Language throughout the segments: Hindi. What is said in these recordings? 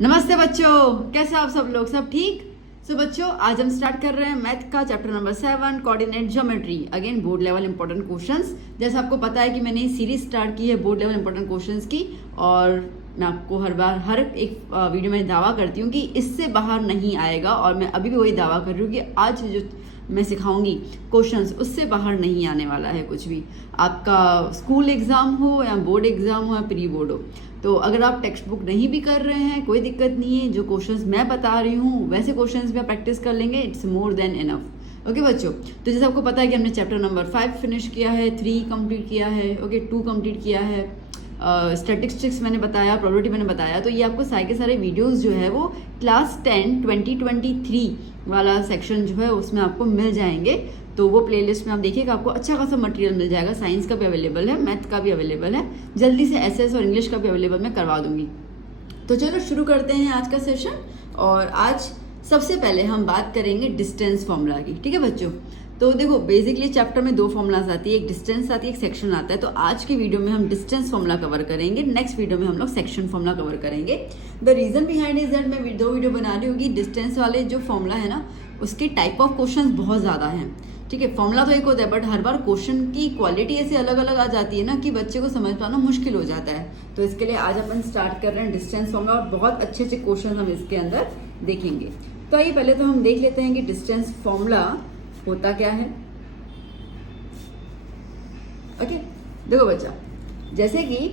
नमस्ते बच्चों, कैसे आप सब लोग? सब ठीक? बच्चों, आज हम स्टार्ट कर रहे हैं मैथ का chapter number 7 coordinate geometry. Again board level important questions. जैसे आपको पता है कि मैंने सीरीज स्टार्ट की है बोर्ड लेवल इंपॉर्टेंट क्वेश्चंस की, और मैं आपको हर एक वीडियो में दावा करती हूँ कि इससे बाहर नहीं आएगा, और मैं अभी भी वही दावा कर रही हूँ कि आज जो मैं सिखाऊंगी क्वेश्चंस उससे बाहर नहीं आने वाला है कुछ भी। आपका स्कूल एग्ज़ाम हो या बोर्ड एग्ज़ाम हो या प्री बोर्ड हो, तो अगर आप टेक्स्ट बुक नहीं भी कर रहे हैं कोई दिक्कत नहीं है। जो क्वेश्चंस मैं बता रही हूँ वैसे क्वेश्चंस भी आप प्रैक्टिस कर लेंगे, it's more than enough. Okay बच्चों, तो जैसे आपको पता है कि हमने चैप्टर नंबर 5 फिनिश किया है, 3 कंप्लीट किया है, ओके 2 कंप्लीट किया है, स्टैटिस्टिक्स मैंने बताया, प्रोबेबिलिटी मैंने बताया। तो ये आपको सारे के सारे वीडियोस जो है वो क्लास 10 2023 वाला सेक्शन जो है उसमें आपको मिल जाएंगे। तो वो प्लेलिस्ट में आप देखिएगा, आपको अच्छा खासा मटेरियल मिल जाएगा। साइंस का भी अवेलेबल है, मैथ का भी अवेलेबल है, जल्दी से एसएस और इंग्लिश का भी अवेलेबल मैं करवा दूंगी। तो चलो शुरू करते हैं आज का सेशन। और आज सबसे पहले हम बात करेंगे डिस्टेंस फॉर्मूला की। ठीक है बच्चों, तो देखो बेसिकली चैप्टर में 2 फॉर्मूलाज आती है, एक डिस्टेंस आती है, एक सेक्शन आता है। तो आज की वीडियो में हम डिस्टेंस फॉर्मूला कवर करेंगे, नेक्स्ट वीडियो में हम लोग सेक्शन फॉर्मूला कवर करेंगे। The reason behind is that मैं 2 वीडियो बना रही हूँ कि डिस्टेंस वाले जो फॉर्मूला है ना उसके टाइप ऑफ क्वेश्चन बहुत ज़्यादा हैं। ठीक है, फॉर्मूला तो एक होता है, बट हर बार क्वेश्चन की क्वालिटी ऐसे अलग अलग आ जाती है ना कि बच्चे को समझ पाना मुश्किल हो जाता है। तो इसके लिए आज अपन स्टार्ट कर रहे हैं डिस्टेंस फॉर्मूला, और बहुत अच्छे अच्छे क्वेश्चन हम इसके अंदर देखेंगे। तो आइए पहले तो हम देख लेते हैं कि डिस्टेंस फॉर्मूला होता क्या है। ओके देखो बच्चा, जैसे कि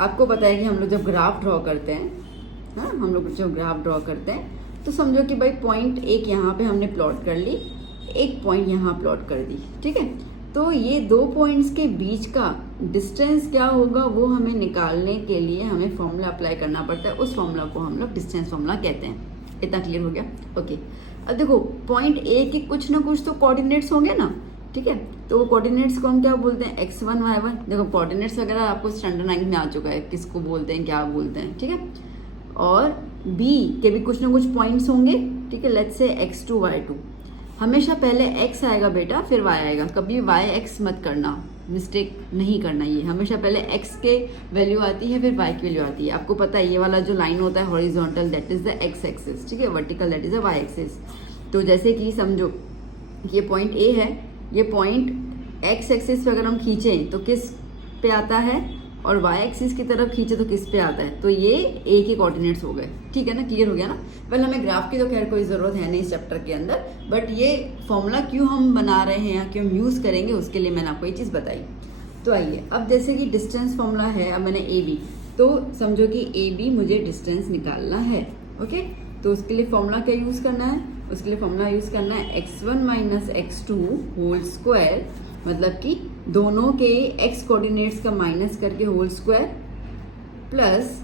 आपको पता है कि हम लोग जब ग्राफ ड्रॉ करते हैं, हाँ हम लोग जब ग्राफ ड्रॉ करते हैं तो समझो कि भाई पॉइंट एक यहाँ पे हमने प्लॉट कर ली, एक पॉइंट यहाँ प्लॉट कर दी। ठीक है, तो ये 2 पॉइंट्स के बीच का डिस्टेंस क्या होगा वो हमें निकालने के लिए हमें फॉर्मूला अप्लाई करना पड़ता है। उस फॉर्मूला को हम लोग डिस्टेंस फॉर्मूला कहते हैं। इतना क्लियर हो गया? ओके, अब देखो पॉइंट ए के कुछ ना कुछ तो कोऑर्डिनेट्स होंगे ना। ठीक है, तो वो कोऑर्डिनेट्स को हम क्या बोलते हैं? x1 y1। देखो कोऑर्डिनेट्स वगैरह आपको स्टैंडर्ड 9 में आ चुका है, किसको बोलते हैं क्या बोलते हैं। ठीक है, और b के भी कुछ ना कुछ पॉइंट्स होंगे। ठीक है, लेट्स से x2 y2। हमेशा पहले x आएगा बेटा फिर y आएगा, कभी y x मत करना, मिस्टेक नहीं करना। ये हमेशा पहले x के वैल्यू आती है फिर y की वैल्यू आती है। आपको पता है ये वाला जो लाइन होता है horizontal that is the x axis, ठीक है, vertical that is the y axis. तो जैसे कि समझो ये पॉइंट a है, ये पॉइंट x एक्सिस पे अगर हम खींचें तो किस पे आता है, और y एक्सिस की तरफ खींचे तो किस पे आता है। तो ये a के कोऑर्डिनेट्स हो गए। ठीक है ना, क्लियर हो गया ना। वेल हमें ग्राफ की तो खैर कोई ज़रूरत है नहीं इस चैप्टर के अंदर, बट ये फॉर्मूला क्यों हम बना रहे हैं या क्यों हम यूज़ करेंगे उसके लिए मैंने आपको ये चीज़ बताई। तो आइए, अब जैसे कि डिस्टेंस फॉर्मूला है, अब मैंने ए बी, तो समझो कि ए बी मुझे डिस्टेंस निकालना है। ओके, तो उसके लिए फॉर्मूला क्या यूज़ करना है? उसके लिए फॉर्मूला यूज़ करना है x1 minus x2 whole square, मतलब कि दोनों के x कोऑर्डिनेट्स का माइनस करके whole square, plus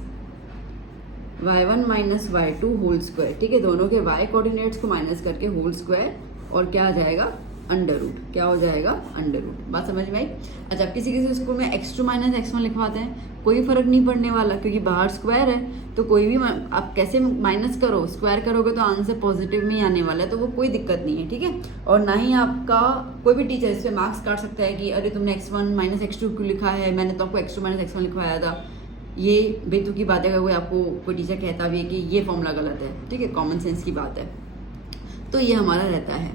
y1 minus y2 whole square. ठीक है, दोनों के y कोऑर्डिनेट्स को माइनस करके होल स्क्वायर, और क्या आ जाएगा? Under root. क्या हो जाएगा? Under root. बात समझ में आई? अच्छा, किसी किसी स्कूल में x2 माइनस x1 लिखवाते हैं, कोई फर्क नहीं पड़ने वाला क्योंकि बाहर स्क्वायर है। तो कोई भी आप कैसे माइनस करो, स्क्वायर करोगे तो आंसर पॉजिटिव में ही आने वाला है, तो वो कोई दिक्कत नहीं है। ठीक है, और ना ही आपका कोई भी टीचर इस पर मार्क्स काट सकता है कि अरे तुमने x1 माइनस x2 क्यों लिखा है, मैंने तो आपको x2 माइनस x1 लिखवाया था। ये बेतुकी बात है अगर कोई आपको कोई टीचर कहता भी है कि ये फॉर्मूला गलत है। ठीक है, कॉमन सेंस की बात है। तो ये हमारा रहता है।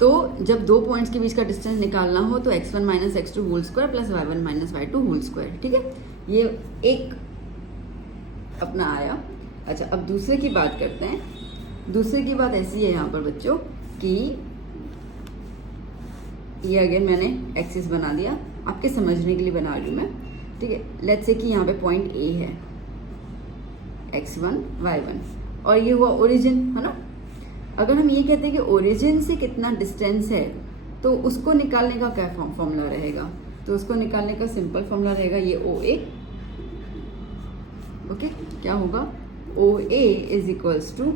तो जब 2 पॉइंट्स के बीच का डिस्टेंस निकालना हो तो x1 minus x2 whole square plus y1 minus y2 whole square. ठीक है, ये एक अपना आया। अच्छा, अब दूसरे की बात करते हैं। दूसरे की बात ऐसी है यहाँ पर बच्चों कि ये अगेन मैंने एक्सिस बना दिया, आपके समझने के लिए बना रही हूँ मैं। ठीक है, लेट्स से कि यहाँ पे पॉइंट ए है, x1 y1, और ये हुआ ओरिजिन, है ना। अगर हम ये कहते हैं कि ओरिजिन से कितना डिस्टेंस है तो उसको निकालने का क्या फॉर्मूला रहेगा? तो उसको निकालने का सिंपल फॉर्मूला रहेगा ये OA। ओके, क्या होगा? OA is equals to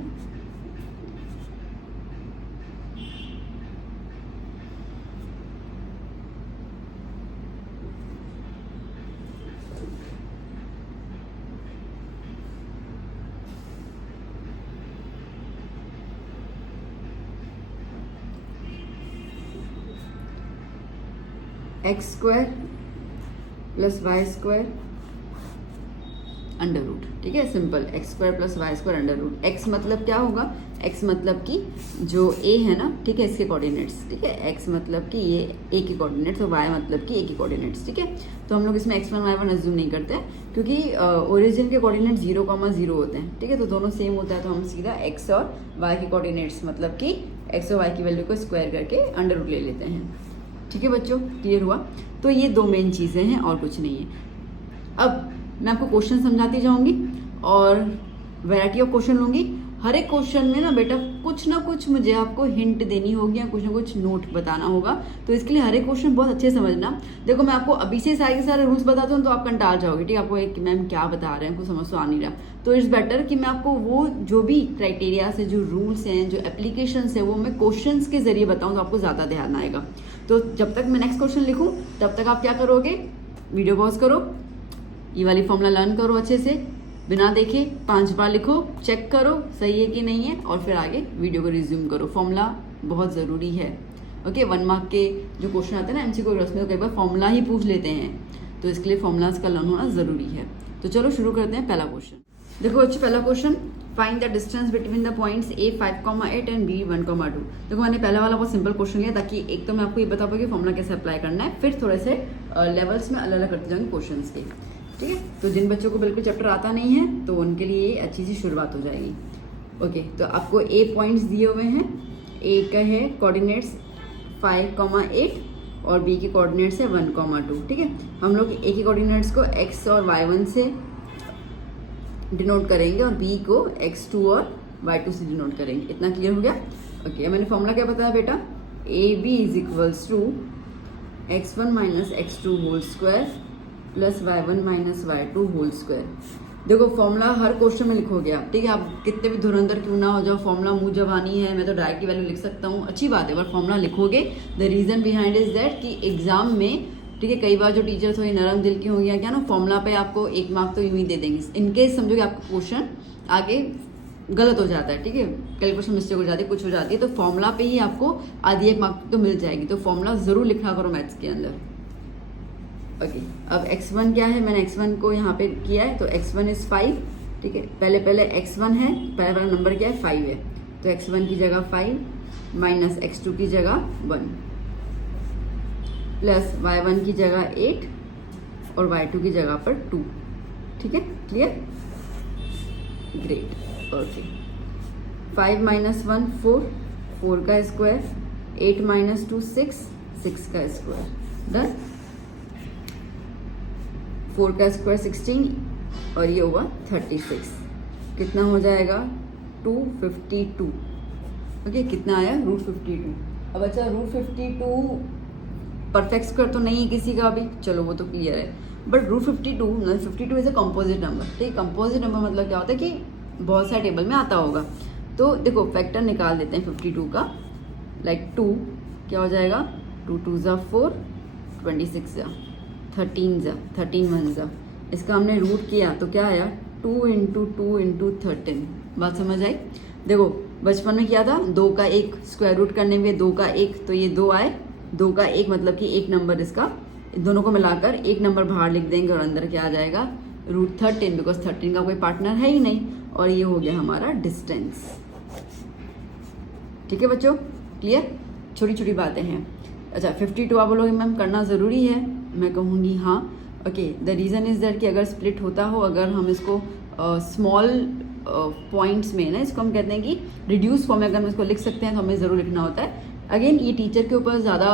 x square plus y square under root, ठीक है, simple, X square plus Y square under root. X मतलब क्या होगा, एक्स मतलब कि जो ए है ना, ठीक है, इसके कोऑर्डिनेट्स, ठीक है, एक्स मतलब कि ये ए के कोऑर्डिनेट्स और वाई मतलब कि ए के कोऑर्डिनेट्स, ठीक है। तो हम लोग इसमें x1 y1 अज्यूम नहीं करते हैं क्योंकि ओरिजिन के कोऑर्डिनेट्स 0,0 होते हैं, ठीक है, तो दोनों सेम होता है, तो हम सीधा x और y के कोऑर्डिनेट्स मतलब कि x और y की वैल्यू को स्क्वायर करके अंडर रूट ले लेते हैं, ठीक है बच्चों, क्लियर हुआ। तो ये दो मेन चीज़ें हैं और कुछ नहीं है। अब मैं आपको क्वेश्चन समझाती जाऊंगी और वैरायटी ऑफ क्वेश्चन लूंगी। हर एक क्वेश्चन में ना बेटा कुछ ना कुछ मुझे आपको हिंट देनी होगी या कुछ ना कुछ नोट बताना होगा, तो इसके लिए हर एक क्वेश्चन बहुत अच्छे से समझना। देखो मैं आपको अभी से सारे के सारे रूल्स बताता हूँ तो आप कंटाल जाओगे, ठीक है, आपको एक मैम क्या बता रहे हैं, कुछ समझ तो आ नहीं रहा, तो इट्स बेटर कि मैं आपको वो जो भी क्राइटेरिया से, जो रूल्स हैं, जो एप्लीकेशन है, वो मैं क्वेश्चन के जरिए बताऊँ तो आपको ज़्यादा ध्यान आएगा। तो जब तक मैं नेक्स्ट क्वेश्चन लिखूँ तब तक आप क्या करोगे, वीडियो पॉज करो, ये वाली फॉर्मूला लर्न करो अच्छे से, बिना देखे 5 बार लिखो, चेक करो सही है कि नहीं है, और फिर आगे वीडियो को रिज्यूम करो। फॉर्मूला बहुत ज़रूरी है, ओके। 1 मार्क के जो क्वेश्चन आते हैं ना एमसीक्यू में, तो कई बार फॉर्मूला ही पूछ लेते हैं, तो इसके लिए फॉर्मूलाज का लर्न होना ज़रूरी है। तो चलो शुरू करते हैं पहला क्वेश्चन। देखो बच्चों, पहला question, find the distance between the points A 5,8 and B 1,2। देखो मैंने पहला वाला बहुत सिंपल क्वेश्चन लिया ताकि एक तो मैं आपको ये बता पाऊँ कि फॉर्मूला कैसे अप्लाई करना है, फिर थोड़े से लेवल्स में अलग अलग करते जाऊँगी क्वेश्चन के, ठीक है। तो जिन बच्चों को बिल्कुल चैप्टर आता नहीं है तो उनके लिए ये अच्छी सी शुरुआत हो जाएगी, ओके। तो आपको A पॉइंट्स दिए हुए हैं, A का है कोऑर्डिनेट्स 5,8 और B के कोऑर्डिनेट्स है 1,2, ठीक है। हम लोग A के कोऑर्डिनेट्स को x और y1 से डिनोट करेंगे और B को x2 और y2 से डिनोट करेंगे, इतना क्लियर हो गया, ओके। मैंने फॉर्मूला क्या बताया बेटा, AB is equals to x1 minus x2 whole square plus y1 minus y2 whole square. देखो फॉर्मूला हर क्वेश्चन में लिखोगे आप, ठीक है, आप कितने भी धुरंधर क्यों ना हो जाओ, फॉर्मूला मुंह जबानी है, मैं तो डायरेक्ट की वैल्यू लिख सकता हूँ, अच्छी बात है, बट फॉर्मूला लिखोगे। The reason behind is that कि एग्जाम में, ठीक है, कई बार जो टीचर थोड़ी नरम दिल की होंगी या क्या ना, फॉर्मूला पे आपको 1 मार्क तो यूं ही दे देंगे, इनकेस समझो कि आपका क्वेश्चन आगे गलत हो जाता है, ठीक है, कैलकुलेशन मिस्टेक हो जाती है, कुछ हो जाती है, तो फॉर्मूला पे ही आपको आधी 1 मार्क तो मिल जाएगी। तो फॉर्मूला जरूर लिखा करो मैथ्स के अंदर, ओके। अब x1 क्या है, मैंने x1 को यहाँ पे किया है, तो x1 इज 5, ठीक है, पहले x1 है, पहले वाला नंबर क्या है 5 है, तो x1 की जगह 5 माइनस x2 की जगह 1 प्लस y1 की जगह 8 और y2 की जगह पर 2, ठीक है, क्लियर, ग्रेट, ओके। 5 माइनस 1 4 का स्क्वायर, 8 माइनस 2 6 का स्क्वायर, डन। 4 का स्क्वायर 16 और ये होगा 36, कितना हो जाएगा 252, ओके। कितना आया √52। अब अच्छा √52 परफेक्ट स्क्वायर तो नहीं है किसी का भी, चलो वो तो क्लियर है, but √52 is a composite number, ठीक है। कंपोजिट नंबर मतलब क्या होता है कि बहुत सारे टेबल में आता होगा, तो देखो फैक्टर निकाल देते हैं 52 का, लाइक 2 क्या हो जाएगा, 2 2 ज़ा 4, 26 ज़ा 13 ज़ा 13 1 ज़ा, इसका हमने रूट किया तो क्या आया 2 × 2 × 13, बात समझ आई। देखो बचपन में क्या था, 2 का 1 स्क्वायर रूट करने में 2 का 1, तो ये 2 आए, 2 का 1 मतलब कि एक नंबर, इसका दोनों को मिलाकर एक नंबर बाहर लिख देंगे और अंदर क्या आ जाएगा √13, बिकॉज 13 का कोई पार्टनर है ही नहीं, और ये हो गया हमारा डिस्टेंस, ठीक है बच्चों, क्लियर, छोटी छोटी बातें हैं। अच्छा 52 आप बोलोगे मैम करना ज़रूरी है, मैं कहूँगी हाँ, okay. The reason is that कि अगर स्प्लिट होता हो, अगर हम इसको स्मॉल पॉइंट्स में ना, इसको हम कहते हैं कि रिड्यूस फॉर्म में अगर हम इसको लिख सकते हैं तो हमें ज़रूर लिखना होता है। अगेन ये टीचर के ऊपर ज़्यादा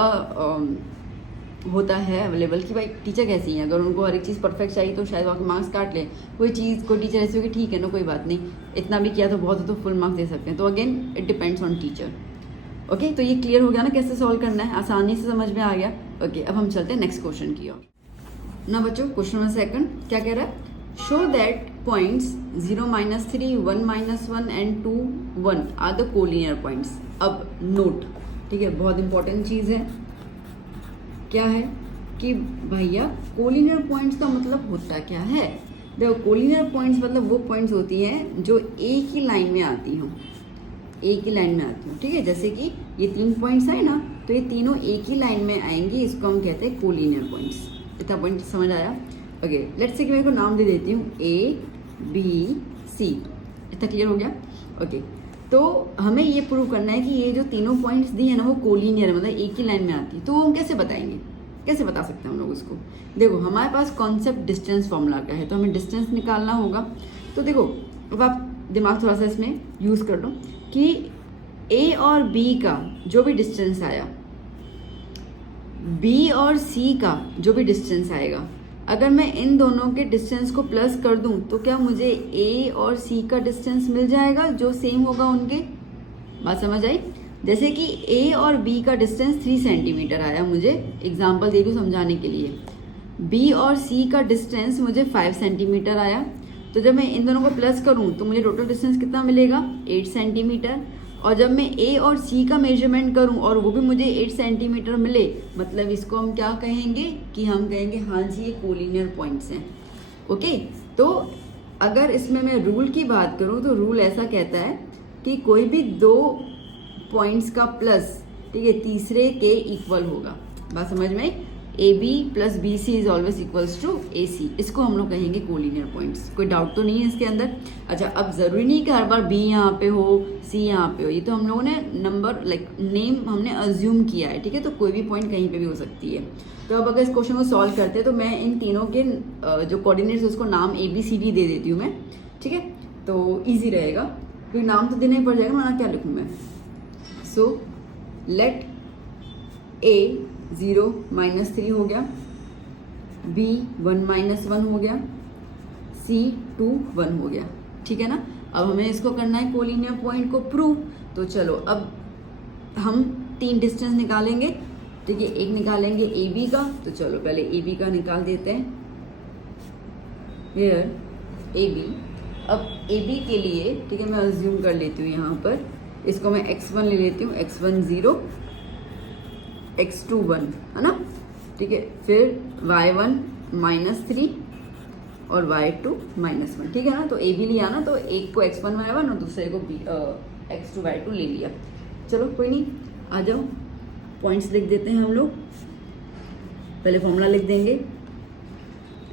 होता है अवेलेबल कि भाई टीचर कैसी हैं, अगर उनको हर एक चीज़ परफेक्ट चाहिए तो शायद वहाँ मार्क्स काट ले, कोई टीचर ऐसी होगी ठीक है ना, कोई बात नहीं, इतना भी किया तो बहुत है तो फुल मार्क्स दे सकते हैं, तो again it depends on teacher, okay. तो ये क्लियर हो गया ना कैसे सॉल्व करना है, आसानी से समझ में आ गया, ओके। अब हम चलते हैं नेक्स्ट क्वेश्चन की ओर ना बच्चों। क्वेश्चन नंबर 2 क्या कह रहा है, show that points 0 - 3 1 - 1 and 2 1 are the collinear points. अब नोट, ठीक है, बहुत इंपॉर्टेंट चीज़ है, क्या है कि भैया कोलिनियर पॉइंट्स का मतलब होता क्या है। देखो कोलिनियर पॉइंट्स मतलब वो पॉइंट्स होती हैं जो एक ही लाइन में आती हों, एक ही लाइन में आती हूँ, ठीक है। जैसे कि ये 3 पॉइंट्स है ना, तो ये तीनों एक ही लाइन में आएंगी, इसको हम कहते हैं कोलिनियर पॉइंट्स। इतना पॉइंट समझ आया, ओके। लेट्स से कि मैं इसको नाम दे देती हूँ A BC। इतना क्लियर हो गया? ओके, तो हमें ये प्रूव करना है कि ये जो तीनों पॉइंट्स दिए हैं ना वो कोलिनियर, मतलब एक ही लाइन में आती है। तो वो हम कैसे बताएंगे, कैसे बता सकते हैं हम लोग उसको? देखो हमारे पास कॉन्सेप्ट डिस्टेंस फॉर्मूला का है, तो हमें डिस्टेंस निकालना होगा। तो देखो अब आप दिमाग थोड़ा सा इसमें यूज़ कर लो कि A और B का जो भी डिस्टेंस आया, B और C का जो भी डिस्टेंस आएगा, अगर मैं इन दोनों के डिस्टेंस को प्लस कर दूं तो क्या मुझे A और C का डिस्टेंस मिल जाएगा जो सेम होगा उनके? बात समझ आई? जैसे कि A और B का डिस्टेंस 3 सेंटीमीटर आया, मुझे एग्जांपल दे दूं समझाने के लिए। B और C का डिस्टेंस मुझे 5 सेंटीमीटर आया, तो जब मैं इन दोनों को प्लस करूं तो मुझे टोटल डिस्टेंस कितना मिलेगा? 8 सेंटीमीटर। और जब मैं A और C का मेजरमेंट करूं और वो भी मुझे 8 सेंटीमीटर मिले, मतलब इसको हम क्या कहेंगे कि हम कहेंगे हाँ जी ये कोलिनियर पॉइंट्स हैं। ओके, तो अगर इसमें मैं रूल की बात करूं तो रूल ऐसा कहता है कि कोई भी दो पॉइंट्स का प्लस, ठीक है, तीसरे के इक्वल होगा। बात समझ में आई? AB plus BC is always equals to AC। इसको हम लोग कहेंगे कोलिनियर पॉइंट्स। कोई डाउट तो नहीं है इसके अंदर? अच्छा, अब ज़रूरी नहीं कि हर बार B यहाँ पे हो, C यहाँ पे हो, ये तो हम लोगों ने नंबर नेम हमने अज्यूम किया है, ठीक है? तो कोई भी पॉइंट कहीं पे भी हो सकती है। तो अब अगर इस क्वेश्चन को सॉल्व करते हैं तो मैं इन तीनों के जो कोऑर्डिनेट्स उसको नाम ABCD दे देती हूँ मैं, ठीक है? तो ईजी रहेगा, क्योंकि नाम तो देना ही पड़ जाएगा, वरना क्या लिखूँ मैं? सो लेट A 0 -3 हो गया, B 1 -1 हो गया, C 2 1 हो गया, ठीक है ना? अब हमें इसको करना है कोलिनियर पॉइंट को प्रूव। तो चलो अब हम 3 डिस्टेंस निकालेंगे, ठीक है? एक निकालेंगे AB का, तो चलो पहले AB का निकाल देते हैं। हियर AB, अब AB के लिए, ठीक है, मैं अज्यूम कर लेती हूँ यहाँ पर, इसको मैं x1 ले लेती हूँ, x1 0, x2 1, है ना? ठीक है, फिर y1 -3 और y2 -1, ठीक है ना? तो AB लिया ना, तो एक को x1 y1 और दूसरे को x2 y2 ले लिया। चलो कोई नहीं, आ जाओ पॉइंट्स लिख देते हैं हम लोग। पहले फॉर्मूला लिख देंगे,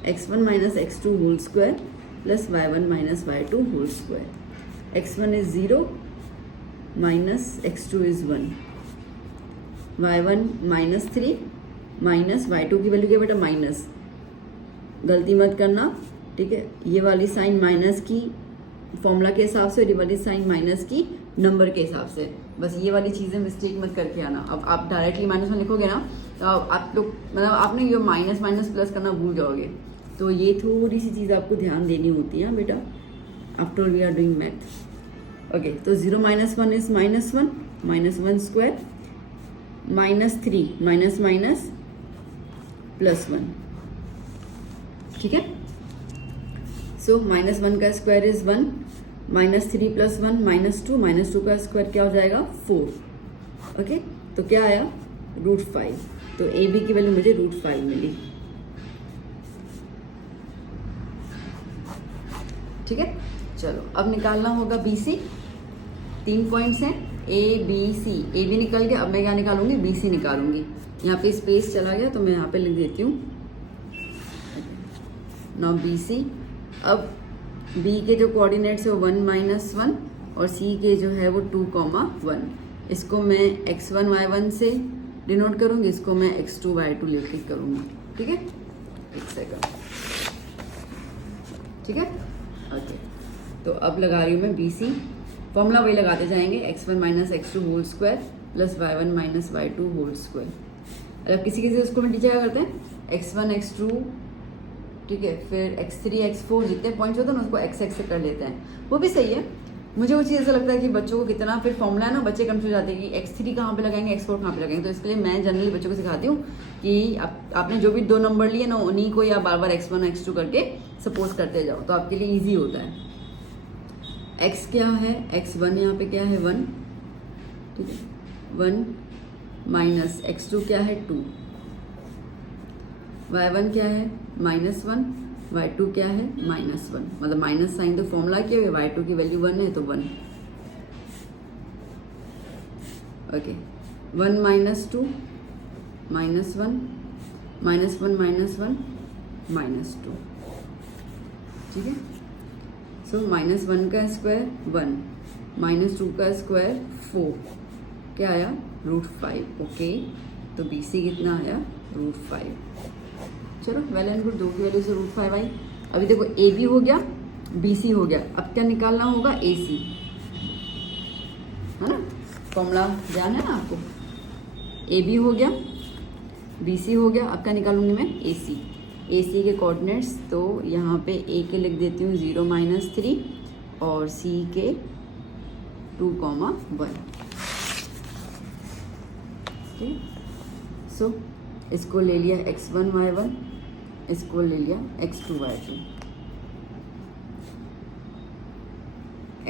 x1 - x2 whole square plus y1 - y2 whole square. x1 is 0 minus x2 is 1, y1 -3 minus y2 की वैल्यू क्या बेटा? माइनस, गलती मत करना, ठीक है? ये वाली साइन माइनस की फॉर्मूला के हिसाब से, ये वाली साइन माइनस की नंबर के हिसाब से, बस ये वाली चीज़ें मिस्टेक मत करके आना। अब आप डायरेक्टली माइनस में लिखोगे ना तो आप लोग, मतलब आपने ये माइनस माइनस प्लस करना भूल जाओगे। तो ये थोड़ी सी चीज़ आपको ध्यान देनी होती है बेटा, after we are doing math. Okay, तो 0 -1 इज -1, -1 स्क्वायर, -3 माइनस माइनस +1, ठीक है? सो -1 का स्क्वायर इज 1, -3 + 1 -2 का स्क्वायर क्या हो जाएगा? 4। ओके, तो क्या आया? √5। तो AB की वैल्यू मुझे √5 मिली, ठीक है? चलो अब निकालना होगा BC। 3 पॉइंट्स हैं ABC, AB निकल गया, अब मैं क्या निकालूंगी? BC निकालूंगी। यहाँ पे स्पेस चला गया तो मैं यहाँ पे लिख देती हूँ नाउ BC। अब B के जो कोऑर्डिनेट्स है वो 1 -1 और C के जो है वो 2, 1। इसको मैं x1 y1 से डिनोट करूँगी, इसको मैं x2 y2 लेके करूँगी, ठीक है? एक सेकंड, ठीक है? ओके, तो अब लगा रही हूँ मैं BC। फॉर्मूला वही लगाते जाएंगे, x1 - x2 whole square plus y1 - y2 whole square. अब किसी किसी स्कूल में टीचर क्या करते हैं? x1 x2, ठीक है, फिर x3 x4 जितने पॉइंट्स होते हैं ना उसको x से कर लेते हैं, वो भी सही है। मुझे वो चीज़ ऐसा लगता है कि बच्चों को कितना फिर फॉर्मूला है ना, बच्चे कंफ्यूज जाते हैं कि x3 कहाँ पे लगाएंगे, x4 कहाँ पे लगाएंगे। तो इसके लिए मैं जनरली बच्चों को सिखाती हूँ कि आपने जो भी 2 नंबर लिए ना उन्हीं को या बार बार x1 x2 करके सपोज करते जाओ, तो आपके लिए ईजी होता है। x क्या है? x1 यहाँ पे क्या है? 1, ठीक है, 1 माइनस x2 क्या है? 2, y1 क्या है? -1, y2 क्या है? -1, मतलब माइनस साइन तो फॉर्मूला क्या है? y2 की वैल्यू 1 है तो 1। ओके, 1 -2 -1 -1 -1 -2, ठीक है? सो -1 का स्क्वायर 1, -2 का स्क्वायर 4, क्या आया √5। ओके, तो BC कितना आया √5। चलो वेल एंड गुड, 2 की वैल्यू से √5 आई। अभी देखो AB हो गया, BC हो गया, अब क्या निकालना होगा AC, है ना, फॉर्मूला ध्यान है ना आपको। AB हो गया, BC हो गया, अब क्या निकालूंगी मैं AC। AC के कोऑर्डिनेट्स तो यहाँ पे A के लिख देती हूँ 0 - 3 और C के 2, 1। ठीक, सो इसको ले लिया x1 y1, इसको ले लिया x2 y2,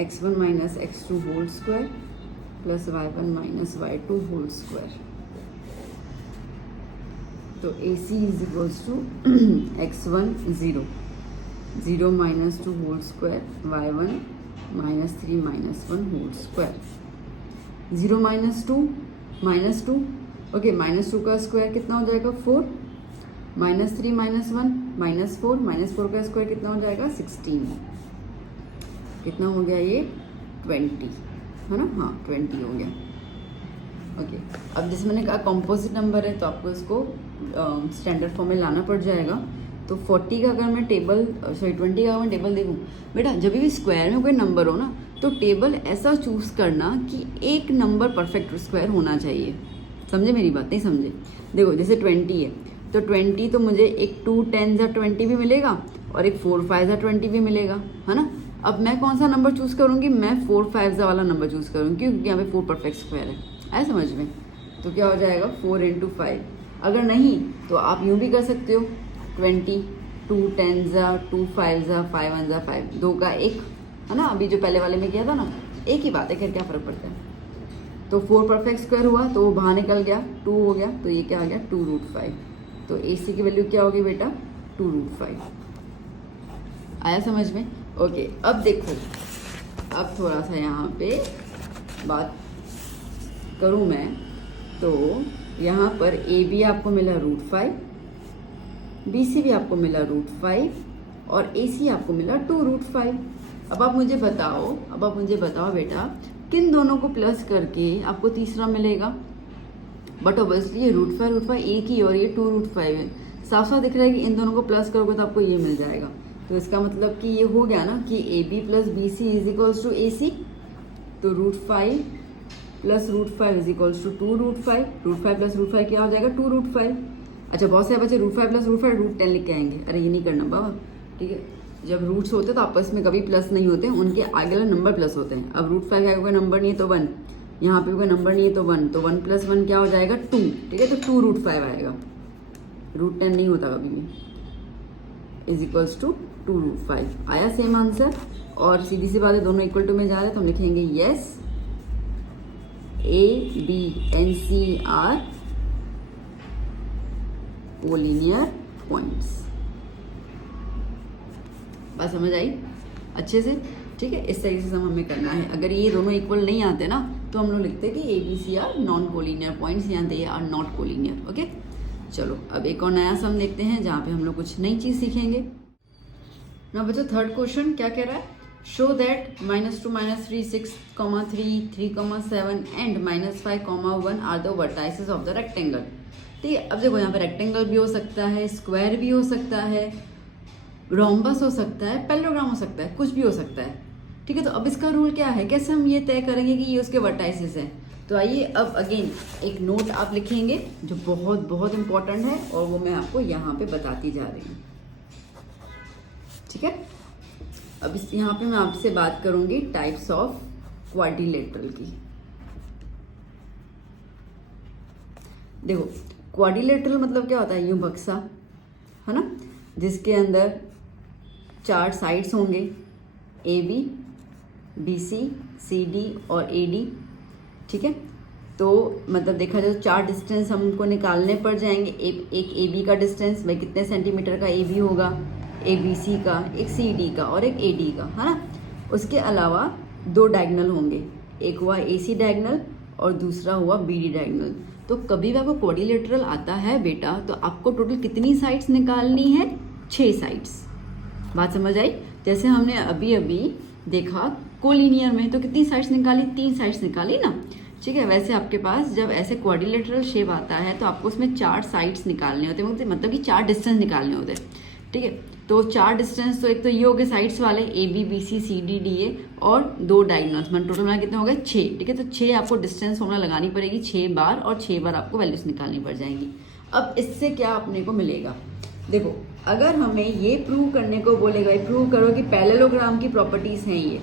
x1 - x2 whole square plus y1 - y2 whole square. तो AC is equals to x1 0, 0 - 2 whole square, y1 -3 - 1 whole square. 0 - 2 -2, okay, -2 का स्क्वायर कितना हो जाएगा 4, -3 - 1 -4, -4 का स्क्वायर कितना हो जाएगा 16, कितना हो गया ये 20, है ना, हाँ 20 हो गया। ओके, अब जैसे मैंने कहा कॉम्पोजिट नंबर है तो आपको इसको स्टैंडर्ड फॉर्म में लाना पड़ जाएगा। तो 40 का अगर मैं टेबल 20 का मैं टेबल देखूँ, बेटा जब भी स्क्वायर में कोई नंबर हो ना तो टेबल ऐसा चूज़ करना कि एक नंबर परफेक्ट स्क्वायर होना चाहिए। समझे मेरी बात, नहीं समझे? देखो जैसे 20 है तो 20 तो मुझे एक 2 10 या 20 भी मिलेगा और एक 4 5 या 20 भी मिलेगा, है ना। अब मैं कौन सा नंबर चूज़ करूँगी, मैं 4 5 वाला नंबर चूज़ करूँगी क्योंकि यहाँ पे 4 परफेक्ट स्क्वायर है। आया समझ में? तो क्या हो जाएगा 4 × 5। अगर नहीं तो आप यूँ भी कर सकते हो 20, 2 10 2 5 5 1 5, 2 का 1, है ना। अभी जो पहले वाले में किया था ना, एक ही बात है, खैर क्या फ़र्क पड़ता है। तो 4 परफेक्ट स्क्वायर हुआ तो वो बाहर निकल गया, 2 हो गया, तो ये क्या आ गया 2√5। तो AC की वैल्यू क्या होगी बेटा 2√5। आया समझ में? ओके, अब देखो, अब थोड़ा सा यहाँ पे बात करूँ मैं तो यहाँ पर AB आपको मिला √5, BC भी आपको मिला √5 और AC आपको मिला 2√5। अब आप मुझे बताओ बेटा किन दोनों को प्लस करके आपको तीसरा मिलेगा। बट ऑब्वियसली ये √5 एक ही और ये 2√5 है, साफ साफ दिख रहा है कि इन दोनों को प्लस करोगे तो आपको ये मिल जाएगा। तो इसका मतलब कि ये हो गया ना कि AB + BC is equals to AC। तो √5 + √5 इज इक्वल्स टू 2√5, √5 + √5 क्या हो जाएगा 2√5। अच्छा, बहुत से बच्चे √5 + √5 √10 लिख के आएंगे, अरे ये नहीं करना बाबा, ठीक है। जब रूट्स होते तो आपस में कभी प्लस नहीं होते, उनके आगे वाले नंबर प्लस होते हैं। अब √5 का कोई नंबर नहीं है तो 1, यहाँ पे कोई नंबर नहीं है तो 1, तो 1 + 1 क्या हो जाएगा 2, ठीक है। तो 2√5 आएगा, √10 नहीं होता कभी भी, इज इक्वल्स टू 2√5। आया सेम आंसर। और सीधी सी बात है, दोनों इक्वल टू में जा रहे हैं तो हम लिखेंगे yes A, B and C are collinear points. बात समझ आई अच्छे से? ठीक है, इस तरीके से हमें करना है। अगर ये दोनों इक्वल नहीं आते ना तो हम लोग लिखते हैं कि ABC are non collinear points या they are not collinear. Okay, चलो अब एक और नया सम देखते हैं जहाँ पे हम लोग कुछ नई चीज़ सीखेंगे ना। बच्चों थर्ड क्वेश्चन क्या कह रहा है, show that -2 -3 6, 3 3, 7 and -5, 1 are the vertices of the rectangle. ठीक है, अब देखो यहाँ पे रेक्टेंगल भी हो सकता है, स्क्वायर भी हो सकता है, रोम्बस हो सकता है, पैरेललोग्राम हो सकता है, कुछ भी हो सकता है। ठीक है, तो अब इसका रूल क्या है, कैसे हम ये तय करेंगे कि ये उसके वर्टाइसेस हैं। तो आइए अब अगेन एक नोट आप लिखेंगे जो बहुत बहुत इंपॉर्टेंट है और वो मैं आपको यहाँ पे बताती जा रही हूँ। ठीक है, अब इस यहाँ पे मैं आपसे बात करूंगी टाइप्स ऑफ क्वाड्रिलेटरल की। देखो क्वाड्रिलेटरल मतलब क्या होता है, यूं बक्सा, है ना, जिसके अंदर 4 साइड्स होंगे, AB, BC, CD और AD। ठीक है, तो मतलब देखा जाए तो 4 डिस्टेंस हमको निकालने पड़ जाएंगे। एक AB का डिस्टेंस भाई कितने सेंटीमीटर का AB होगा, एक BC का, एक CD का और एक AD का, है ना। उसके अलावा 2 डायगोनल होंगे, एक हुआ AC डायगोनल और दूसरा हुआ BD डायगोनल। तो कभी भी आपको क्वाड्रिलेटरल आता है बेटा तो आपको टोटल कितनी साइड्स निकालनी है, 6 साइड्स। बात समझ आई? जैसे हमने अभी अभी देखा कोलिनियर में तो कितनी साइड्स निकाली, 3 साइड्स निकाली ना, ठीक है। वैसे आपके पास जब ऐसे क्वाड्रिलेटरल शेप आता है तो आपको उसमें 4 साइड्स निकालने होते हैं, मतलब कि 4 डिस्टेंस निकालने होते हैं, ठीक है। तो 4 डिस्टेंस तो एक तो ये हो गए साइड्स वाले A B B C C D D A और 2 डायगोनल्स, मतलब टोटल में कितने हो गए 6, ठीक है। तो 6 आपको डिस्टेंस फॉर्मूला लगानी पड़ेगी 6 बार और 6 बार आपको वैल्यूज निकालनी पड़ जाएंगी। अब इससे क्या अपने को मिलेगा, देखो अगर हमें ये प्रूव करने को बोलेगा, प्रूव करो कि पैरेललोग्राम की प्रॉपर्टीज हैं ये,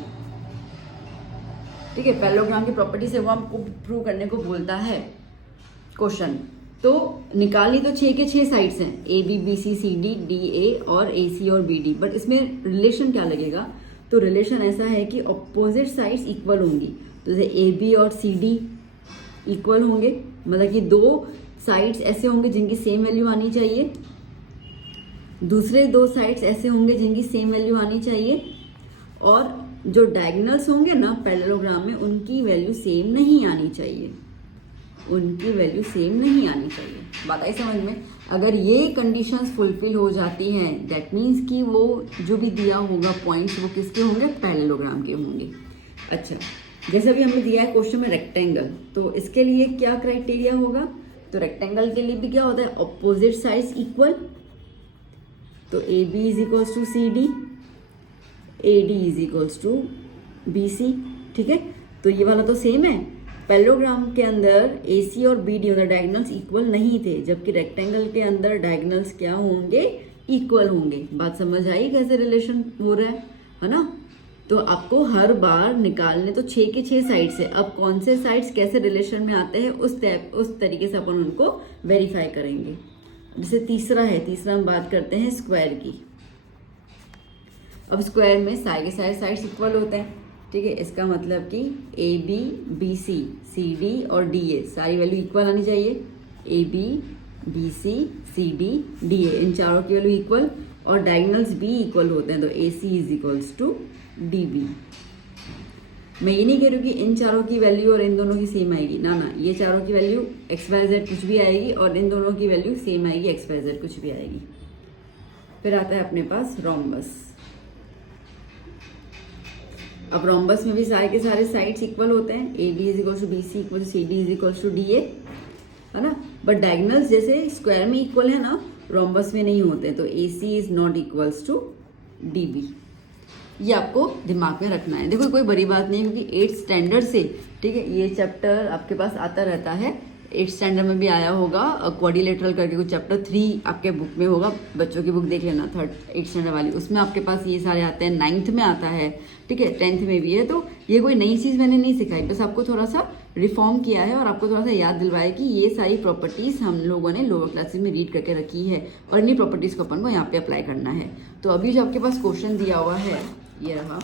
ठीक है, पैरेललोग्राम की प्रॉपर्टीज है वो हमको प्रूव करने को बोलता है क्वेश्चन। तो निकाली तो 6 के 6 साइड्स हैं, A B B C C D D A और ए सी और बी डी, बट इसमें रिलेशन क्या लगेगा, तो रिलेशन ऐसा है कि ऑपोजिट साइड्स इक्वल होंगी। तो जैसे ए बी और सी डी इक्वल होंगे, मतलब कि 2 साइड्स ऐसे होंगे जिनकी सेम वैल्यू आनी चाहिए, दूसरे 2 साइड्स ऐसे होंगे जिनकी सेम वैल्यू आनी चाहिए, और जो डायगोनल्स होंगे ना पैरेललोग्राम में उनकी वैल्यू सेम नहीं आनी चाहिए, उनकी वैल्यू सेम नहीं आनी चाहिए। बात आई समझ में? अगर ये कंडीशंस फुलफिल हो जाती हैं दैट मीन्स कि वो जो भी दिया होगा पॉइंट्स वो किसके होंगे, पैरेललोग्राम के होंगे। अच्छा, जैसे अभी हमने दिया है क्वेश्चन में रेक्टेंगल, तो इसके लिए क्या क्राइटेरिया होगा, तो रेक्टेंगल के लिए भी क्या होता है, ऑपोजिट साइड्स इक्वल, तो A B is equals to C D, A D is equals to B C, ठीक है। तो ये वाला तो सेम है, पैरेललोग्राम के अंदर ए सी और बी डी मतलब डायगोनल्स इक्वल नहीं थे, जबकि रेक्टेंगल के अंदर डायगोनल्स क्या होंगे, इक्वल होंगे। बात समझ आई कैसे रिलेशन हो रहा है ना। तो आपको हर बार निकालने तो 6 के 6 साइड्स है, अब कौन से साइड्स कैसे रिलेशन में आते हैं उस तरीके से अपन उनको वेरीफाई करेंगे। जैसे तीसरा हम बात करते हैं स्क्वायर की। अब स्क्वायर में सारे के सारे साइड्स इक्वल होते हैं, ठीक है। इसका मतलब कि A B B C C D और डी ए सारी वैल्यू इक्वल आनी चाहिए, A B B C C D D A इन चारों की वैल्यू इक्वल, और डायगोनल्स भी इक्वल होते हैं, तो A C is equals to D B. मैं ये नहीं कह रही हूँ कि इन चारों की वैल्यू और इन दोनों की सेम आएगी, ना, ये चारों की वैल्यू एक्स वाई जेड कुछ भी आएगी और इन दोनों की वैल्यू सेम आएगी, एक्स वाई जेड कुछ भी आएगी। फिर आता है अपने पास रोम्बस। अब रोम्बस में भी सारे के सारे साइड्स इक्वल होते हैं, A B is equal to B C equal to C D is equal to D A, है ना। बट डायगोनल्स जैसे स्क्वायर में इक्वल है ना, रोम्बस में नहीं होते, तो A C is not equals to D B. ये आपको दिमाग में रखना है। देखो कोई बड़ी बात नहीं, क्योंकि 8th स्टैंडर्ड से, ठीक है, ये चैप्टर आपके पास आता रहता है। 8th स्टैंडर्ड में भी आया होगा क्वाड्रिलेटरल करके कुछ चैप्टर 3 आपके बुक में होगा, बच्चों की बुक देख लेना 8th स्टैंडर्ड वाली, उसमें आपके पास ये सारे आते हैं। 9th में आता है, ठीक है, 10th में भी है। तो ये कोई नई चीज़ मैंने नहीं सिखाई, बस आपको थोड़ा सा रिफॉर्म किया है और आपको थोड़ा सा याद दिलवाया कि ये सारी प्रॉपर्टीज़ हम लोगों ने लोअर क्लासेस में रीड करके रखी है और इन्हीं प्रॉपर्टीज़ को अपन को यहाँ पे अप्लाई करना है। तो अभी जो आपके पास क्वेश्चन दिया हुआ है ये रहा,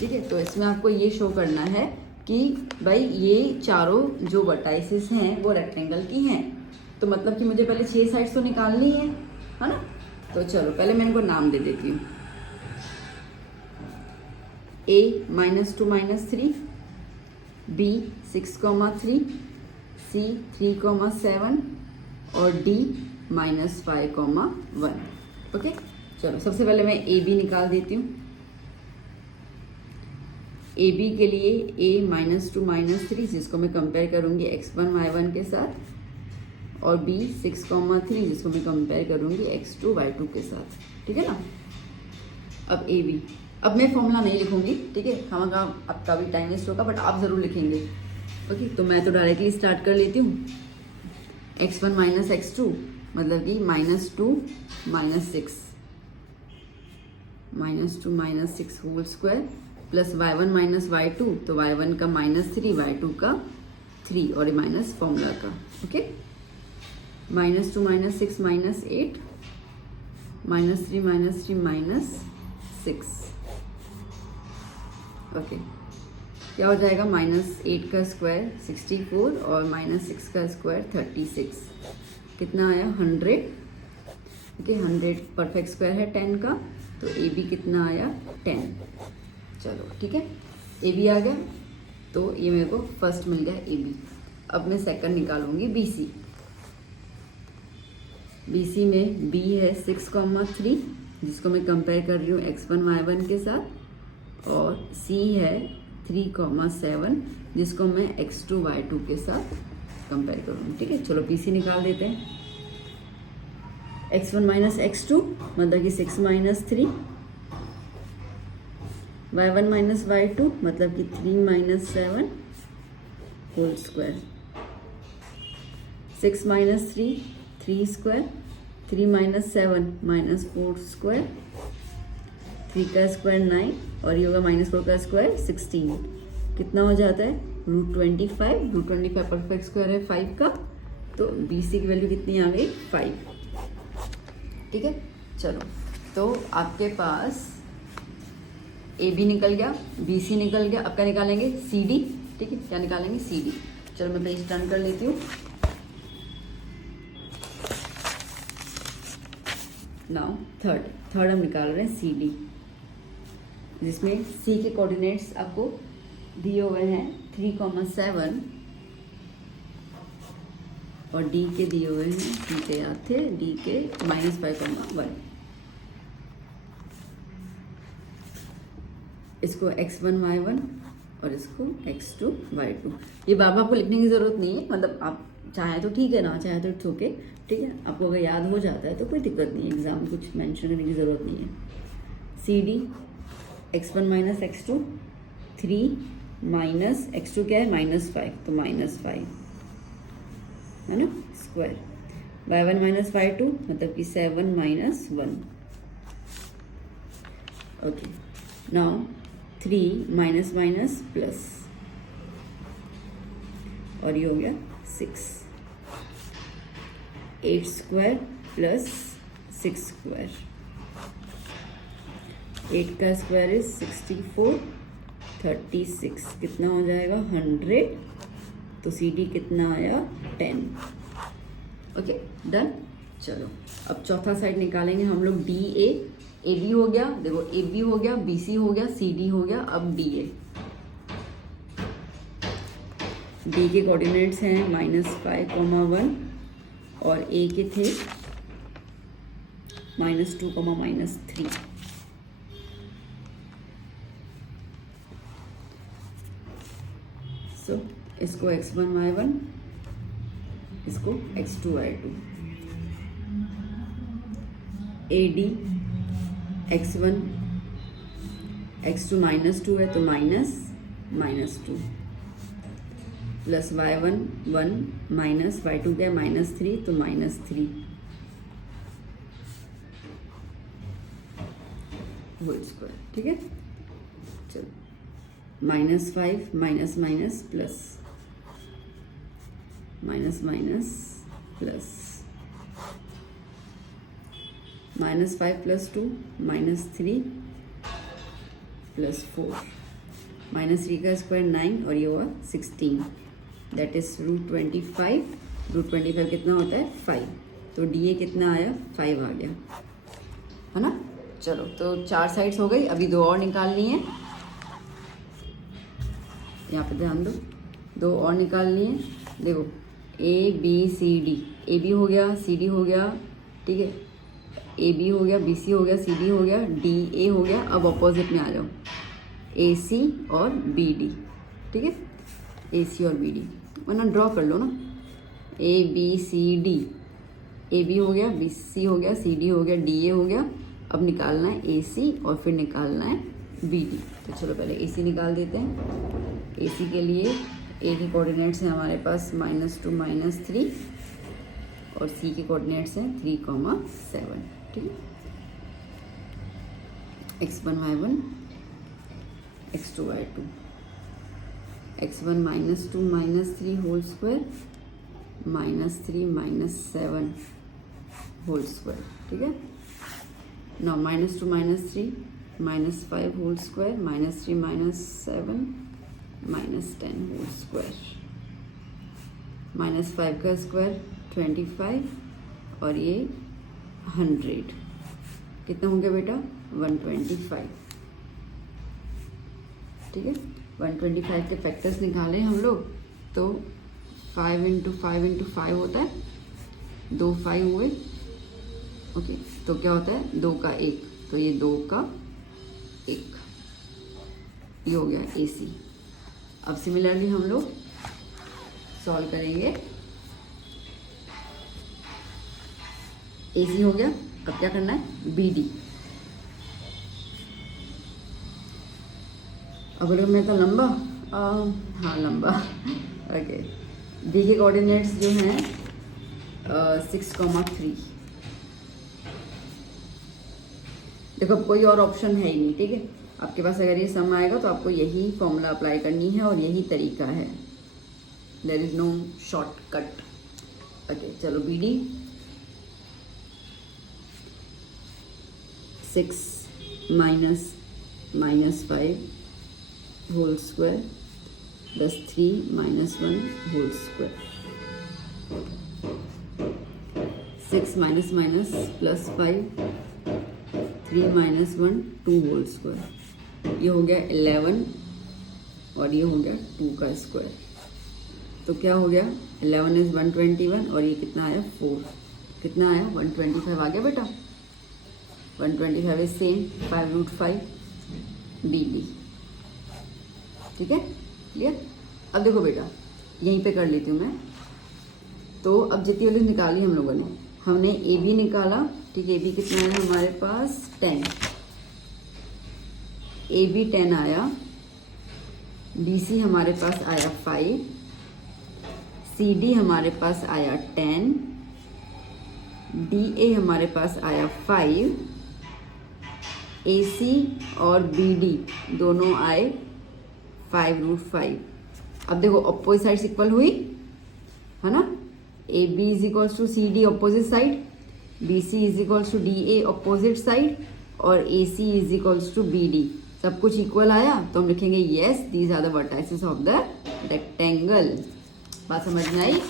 ठीक है। तो इसमें आपको ये शो करना है कि भाई ये चारों जो वर्टाइसेस हैं वो रेक्टेंगल की हैं, तो मतलब कि मुझे पहले 6 साइड्स तो निकालनी है ना। तो चलो पहले मैं इनको नाम दे देती हूँ, A -2 -3, B 6,3, C 3,7 और D -5,1। ओके, चलो सबसे पहले मैं ए बी निकाल देती हूँ। ए बी के लिए A -2 -3 जिसको मैं कंपेयर करूँगी x1 y1 के साथ, और B 6,3 जिसको मैं कंपेयर करूँगी x2 y2 के साथ, ठीक है ना। अब ए बी, अब मैं फॉर्मूला नहीं लिखूंगी, ठीक है, खामखा आपका भी टाइम वेस्ट होगा, बट आप ज़रूर लिखेंगे। ओके, तो मैं तो डायरेक्टली स्टार्ट कर लेती हूँ। x1 - x2 मतलब कि -2 - 6 whole square plus y1 - y2, तो y1 का -3 y2 का 3 और ये माइनस फॉर्मूला का। ओके, -2 - 6 -8 -3 -3 -6। ओके, क्या हो जाएगा, -8 का स्क्वायर 64 और -6 का स्क्वायर 36, कितना आया 100। ओके, 100 परफेक्ट स्क्वायर है 10 का, तो ए बी कितना आया 10। चलो ठीक है, ए बी आ गया, तो ये मेरे को फर्स्ट मिल गया ए बी। अब मैं सेकंड निकालूंगी बी सी। बी सी में बी है 6,3, जिसको मैं कंपेयर कर रही हूँ x1 y1 के साथ, और C है 3,7 जिसको मैं x2 y2 के साथ कंपेयर करूँगी। ठीक है, चलो PC निकाल देते हैं। x1 माइनस x2 मतलब कि 6 माइनस 3, y1 माइनस y2 मतलब कि 3 minus 7 whole square, 6 minus 3 3 square, 3 minus 7 minus 4 square, 3 का स्क्वायर 9 और ये होगा -4 का स्क्वायर 16। कितना हो जाता है? √25। √25 परफेक्ट स्क्वायर है 5 का, तो BC की वैल्यू कितनी आ गई? 5। ठीक है, चलो तो आपके पास AB निकल गया, BC निकल गया। अब क्या निकालेंगे? CD। ठीक है, क्या निकालेंगे? CD। चलो मैं पेज टर्न कर लेती हूँ। नाउ थर्ड हम निकाल रहे हैं CD, जिसमें C के कोऑर्डिनेट्स आपको दिए हुए हैं 3,7 और D के दिए हुए हैं, D के याद थे, D के -5,1। इसको x1 y1 और इसको x2 y2। ये बार बार आपको लिखने की ज़रूरत नहीं है, मतलब आप चाहे तो ठीक है, ना चाहे तो इट्स ओके। ठीक है, आपको अगर याद हो जाता है तो कोई दिक्कत नहीं है, एग्जाम कुछ मेंशन करने की ज़रूरत नहीं है। CD x1 minus x2, 3 minus x2 क्या है? -5, तो -5 है ना, स्क्वायर। y1 माइनस y2 मतलब कि 7 minus 1। Okay, now 3 minus minus plus, और ये हो गया 6। 8 स्क्वायर प्लस 6 स्क्वायर, 8 का स्क्वायर इज 64, 36 कितना हो जाएगा? 100। तो CD कितना आया? 10। Okay, done. चलो अब चौथा साइड निकालेंगे हम लोग। DA, AB हो गया, देखो AB हो गया, BC हो गया, CD हो गया, अब DA। D के कोऑर्डिनेट्स हैं -5,1 और A के थे -2, -3। सो इसको x1 y1, इसको x2 y2। AD x1 x2 -2 है तो -2 प्लस y1 1 माइनस y2 क्या है? -3 तो -3 होल स्क्वायर। ठीक है, चलो -5 minus minus plus, minus minus plus, -5 plus 2 -3 plus 4, -3 का स्क्वायर 9 और ये हुआ 16, दैट इज √25। √25 कितना होता है? 5। तो DA कितना आया? 5 आ गया, है ना। चलो तो 4 साइड्स हो गई, अभी 2 और निकालनी है। यहाँ पे ध्यान दो, 2 और निकालनी है। देखो ABCD, AB हो गया, CD हो गया, ठीक है, AB हो गया, BC हो गया, CD हो गया, DA हो गया। अब अपोजिट में आ जाओ, AC और BD। ठीक है, AC और BD, वरना ड्रॉ कर लो ना। ABCD, AB हो गया, BC हो गया, CD हो गया, DA हो गया। अब निकालना है AC और फिर निकालना है BD। तो चलो पहले AC निकाल देते हैं। AC के लिए A के कोऑर्डिनेट्स हैं हमारे पास -2 -3 और C के कोऑर्डिनेट्स हैं 3,7। ठीक है, x1 y1 x2 y2, x1 -2 -3 whole square, -3 -7 whole square. ठीक है, now -2 -3 -5 whole square, -3 -7 -10 whole square, -5 का स्क्वायर 25 और ये 100 कितना हो गया बेटा? 125। ठीक है, 125 के फैक्टर्स निकालें हम लोग तो 5 × 5 × 5 होता है, 2 5 हुए, ओके, तो क्या होता है 2 का 1, तो ये 2 का 1, ये हो गया AC। अब सिमिलरली हम लोग सॉल्व करेंगे। AC हो गया, अब क्या करना है BD। अब अगर मैं तो लंबा, हाँ लंबा, ओके। B के कोऑर्डिनेट्स जो हैं 6,3। देखो अब कोई और ऑप्शन है ही नहीं, ठीक है। आपके पास अगर ये सम आएगा तो आपको यही फॉर्मूला अप्लाई करनी है और यही तरीका है, there is no shortcut. Okay चलो BD 6 minus -5 whole square plus 3 minus 1 whole square, 6 minus minus plus 5, 3 minus 1 2 whole square, ये हो गया 11 और ये हो गया 2 का स्क्वायर। तो क्या हो गया 11 इज 121 और ये कितना आया 4, कितना आया 125 आ गया बेटा। 125 इज सेम 5√5 BB, ठीक है क्लियर। अब देखो बेटा यहीं पे कर लेती हूँ मैं। तो अब जितनी वैल्यू निकाली हम लोगों ने, हमने AB निकाला, ठीक है। AB कितना है हमारे पास 10, AB 10 आया, BC हमारे पास आया 5, CD हमारे पास आया 10, DA हमारे पास आया 5, AC और BD दोनों आए 5√5। अब देखो अपोजिट साइड्स इक्वल हुई है ना। AB is equals to CD opposite side, BC is equals to DA opposite side और AC is equals to BD, सब कुछ इक्वल आया। तो हम लिखेंगे yes these are the vertices of the rectangle. बात समझ में आई।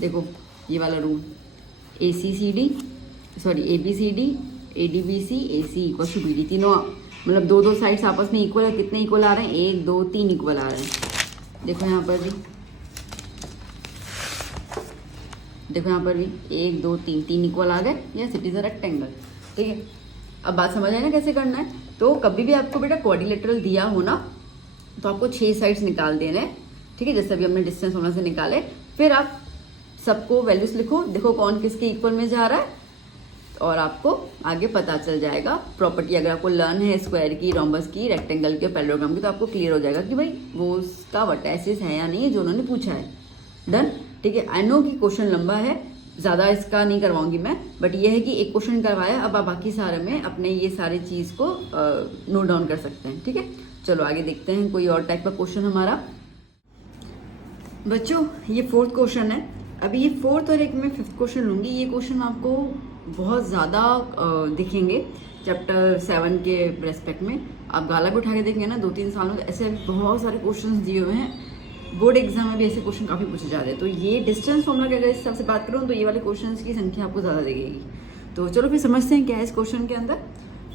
देखो ये वाला rule, ACCD sorry ABCD ADBC AC equals to BD, तीनों मतलब दो साइड्स आपस में इक्वल है। कितने इक्वल आ रहे हैं 1 2 3 इक्वल आ रहे हैं। देखो यहाँ पर भी, देखो यहाँ पर भी 1 2 3 3 इक्वल आ गए। Yes it is a rectangle, ठीक है। अब बात समझ आए ना कैसे करना है। तो कभी भी आपको बेटा क्वाड्रिलेटरल दिया हो ना तो आपको 6 साइड्स निकाल देने हैं, ठीक है। जैसे अभी हमने डिस्टेंस होना से निकाले, फिर आप सबको वैल्यूज लिखो, देखो कौन किसके इक्वल में जा रहा है और आपको आगे पता चल जाएगा। प्रॉपर्टी अगर आपको लर्न है स्क्वायर की, रोम्बस की, रेक्टेंगल की, पैरेललोग्राम की, तो आपको क्लियर हो जाएगा कि भाई वो उसका वर्टाइसिस है या नहीं जो उन्होंने पूछा है। डन, ठीक है। आई नो कि क्वेश्चन लंबा है, ज़्यादा इसका नहीं करवाऊंगी मैं, बट ये है कि एक क्वेश्चन करवाया, अब आप बाकी सारे में अपने ये सारी चीज़ को नोट डाउन कर सकते हैं, ठीक है। चलो आगे देखते हैं कोई और टाइप का क्वेश्चन हमारा। बच्चों ये 4th क्वेश्चन है। अभी ये 4th और एक मैं 5th क्वेश्चन लूँगी। ये क्वेश्चन आपको बहुत ज़्यादा दिखेंगे चैप्टर 7 के रेस्पेक्ट में। आप गाला भी उठा के देखेंगे ना 2-3 साल में, तो ऐसे बहुत सारे क्वेश्चंस दिए हुए हैं। बोर्ड एग्जाम में भी ऐसे क्वेश्चन काफ़ी पूछे जा रहे हैं। तो ये डिस्टेंस फॉर्मूला की अगर इस हिसाब से बात करूँ तो ये वाले क्वेश्चंस की संख्या आपको ज़्यादा दिखेगी। तो चलो फिर समझते हैं क्या है इस क्वेश्चन के अंदर।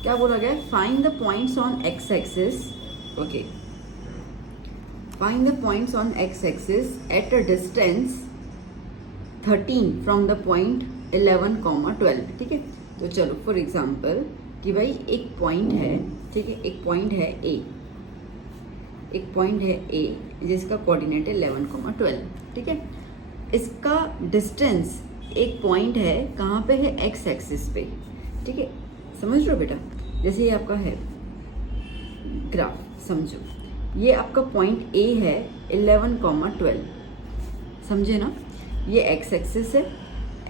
क्या बोला गया है, find the points on x axis, okay, find the points on x axis at a distance 13 from the point 11,12, ठीक है। तो चलो फॉर एग्जाम्पल कि भाई एक पॉइंट है, ठीक है, एक पॉइंट है ए, एक पॉइंट है ए जिसका कोऑर्डिनेट है 11,12, ठीक है। इसका डिस्टेंस एक पॉइंट है, कहाँ पे है, एक्स एक्सिस पे, ठीक है। समझ रहे हो बेटा, जैसे ये आपका है ग्राफ, समझो ये आपका पॉइंट ए है 11,12, समझे ना। ये एक्स एक्सिस है,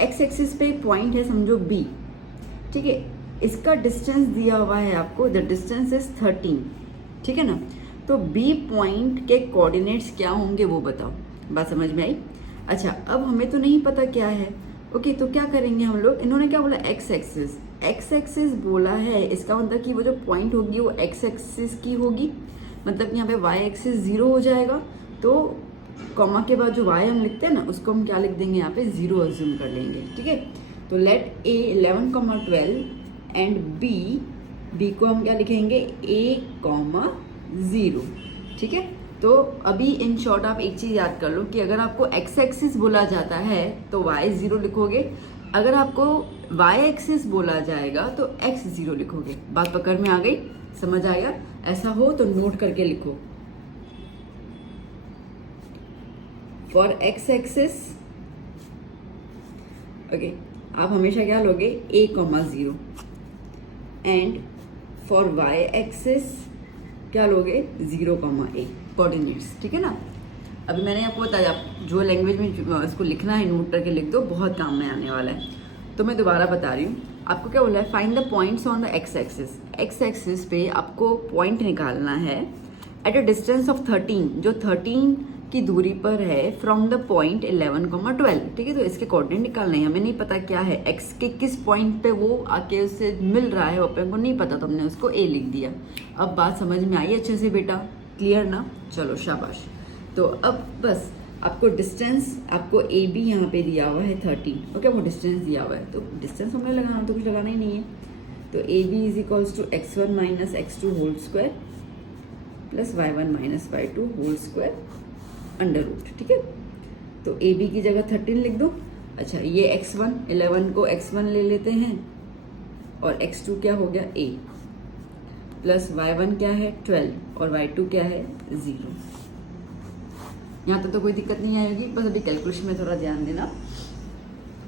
एक्स एक्सिस पे एक पॉइंट है समझो बी, ठीक है। इसका डिस्टेंस दिया हुआ है आपको, द डिस्टेंस इज 13, ठीक है ना। तो बी पॉइंट के कोऑर्डिनेट्स क्या होंगे वो बताओ। बात समझ में आई। अच्छा अब हमें तो नहीं पता क्या है, ओके, तो क्या करेंगे हम लोग, इन्होंने क्या बोला एक्स एक्सिस, एक्स एक्सिस बोला है, इसका मतलब कि वो जो पॉइंट होगी वो एक्स एक्सिस की होगी, मतलब कि यहाँ पे वाई एक्सिस 0 हो जाएगा। तो कॉमा के बाद जो वाई हम लिखते हैं ना उसको हम क्या लिख देंगे, यहाँ पे 0 अज्यूम कर लेंगे, ठीक है। तो लेट ए 11,12 एंड बी को हम क्या लिखेंगे, a,0, ठीक है। तो अभी इन शॉर्ट आप एक चीज़ याद कर लो कि अगर आपको एक्स एक्सिस बोला जाता है तो y 0 लिखोगे, अगर आपको वाई एक्सिस बोला जाएगा तो एक्स 0 लिखोगे। बात पकड़ में आ गई, समझ आएगा? ऐसा हो तो नोट करके लिखो। फॉर एक्स एक्सिस ओके, आप हमेशा क्या लोगे, a,0 and for Y axis क्या लोगे, 0,a कोऑर्डिनेट्स, ठीक है ना। अभी मैंने आपको बताया, आप जो लैंग्वेज में इसको लिखना है नोट करके लिख दो, बहुत काम में आने वाला है। तो मैं दोबारा बता रही हूँ, आपको क्या बोला है, find the points on the x axis. X axis पे आपको पॉइंट निकालना है एट अ डिस्टेंस ऑफ 13, जो 13 की दूरी पर है फ्रॉम द पॉइंट 11,12, ठीक है। तो इसके कोऑर्डिनेट निकालने हैं, हमें नहीं पता क्या है, एक्स के किस पॉइंट पे वो आके उससे मिल रहा है, अपन को नहीं पता, तो हमने उसको ए लिख दिया। अब बात समझ में आई अच्छे से बेटा, क्लियर ना? चलो शाबाश। तो अब बस आपको डिस्टेंस, आपको ए बी यहाँ पे दिया हुआ है 13, ओके, वो डिस्टेंस दिया हुआ है, तो डिस्टेंस हमें लगाना, तो कुछ लगाना ही नहीं है। तो A B is equals to x1 minus x2 whole square plus y1 minus y2 whole square under root, ठीक है। तो ए बी की जगह 13 लिख दो। अच्छा, ये x1 11 को x1 ले लेते हैं और x2 क्या हो गया a, प्लस y1 क्या है 12 और y2 क्या है 0। यहाँ तो कोई दिक्कत नहीं आएगी, बस अभी कैलकुलेशन में थोड़ा ध्यान देना।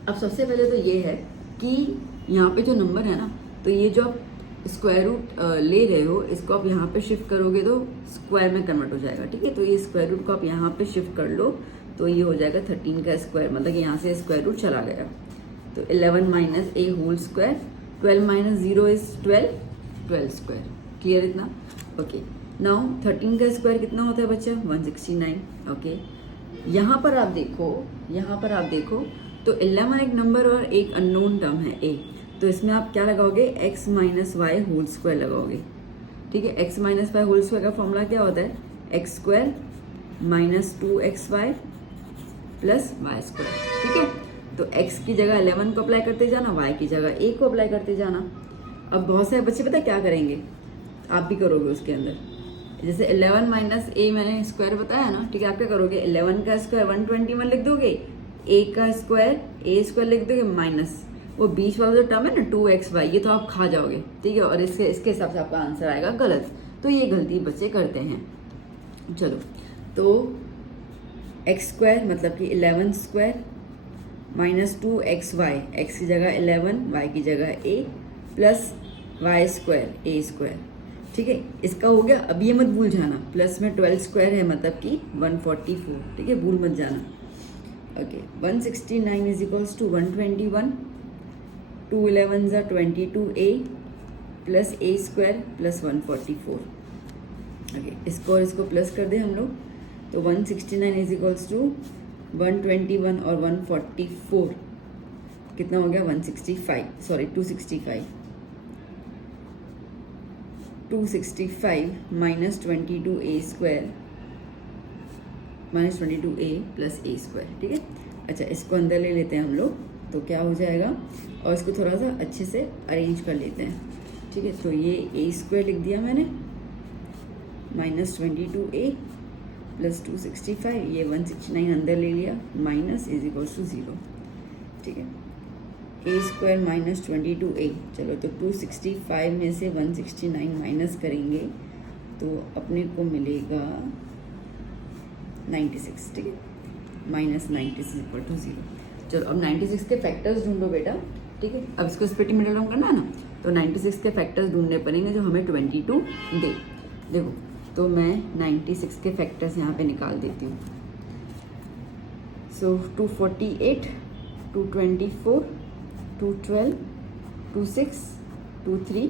अब सबसे पहले तो ये है कि यहाँ पे जो नंबर है ना, तो ये जो आप स्क्वायर रूट ले रहे हो, इसको आप यहाँ पे शिफ्ट करोगे तो स्क्वायर में कन्वर्ट हो जाएगा, ठीक है। तो ये स्क्वायर रूट को आप यहाँ पे शिफ्ट कर लो तो ये हो जाएगा 13 का स्क्वायर, मतलब यहाँ से स्क्वायर रूट चला गया। तो 11 minus a whole square, 12 minus 0 is 12 square, clear इतना? ओके, नाउ 13 का स्क्वायर कितना होता है बच्चा, 169, ओके। यहाँ पर आप देखो तो 11 एक नंबर और एक अननोन टर्म है a, तो इसमें आप क्या लगाओगे, x minus y whole square लगाओगे, ठीक है। x minus y whole square का फॉर्मूला क्या होता है, x square minus 2xy plus Y square, ठीक है। तो x की जगह 11 को अप्लाई करते जाना, y की जगह a को अप्लाई करते जाना। अब बहुत सारे बच्चे पता है क्या करेंगे, आप भी करोगे उसके अंदर, जैसे 11 माइनस a मैंने स्क्वायर बताया ना, ठीक है। आप क्या करोगे, 11 का स्क्वायर 121 लिख दोगे, a का स्क्वायर a स्क्वायर लिख दोगे, माइनस वो बीच वाला जो टर्म है ना 2xy, ये तो आप खा जाओगे, ठीक है। और इसके हिसाब से आपका आंसर आएगा गलत। तो ये गलती बच्चे करते हैं। चलो, तो एक्स स्क्वायर मतलब कि 11 स्क्वायर माइनस 2xy, एक्स की जगह 11, वाई की जगह a plus Y square a square, ठीक है। इसका हो गया। अब ये मत भूल जाना, प्लस में 12 स्क्वायर है मतलब कि 144, ठीक है, भूल मत जाना। ओके, 169 इज इक्वल्स टू 121, 2 11 ज़ा 22a plus a square plus 144, okay. इसको और इसको प्लस कर दें हम लोग, तो 169 इज इक्वल्स टू 121 और 144 कितना हो गया, 265 minus 22a square minus 22a plus a square, ठीक है। अच्छा, इसको अंदर ले लेते हैं हम लोग, तो क्या हो जाएगा, और इसको थोड़ा सा अच्छे से अरेंज कर लेते हैं, ठीक है। तो ये a स्क्वायर लिख दिया मैंने, माइनस 22a प्लस 265, ये 169 अंदर ले लिया, माइनस इज इक्वल्स टू 0, ठीक है। a स्क्वायर माइनस 22a, चलो तो 265 में से 169 माइनस करेंगे तो अपने को मिलेगा 96, ठीक है। Minus 96 equal to 0। चलो, अब 96 के फैक्टर्स ढूंढो बेटा, ठीक है। अब इसको स्प्लिटिंग मिडल टर्म करना है ना, तो 96 के फैक्टर्स ढूंढने पड़ेंगे जो हमें 22 दे। देखो, तो मैं 96 के फैक्टर्स यहाँ पे निकाल देती हूँ। सो 248, 224, 212, 26, 23,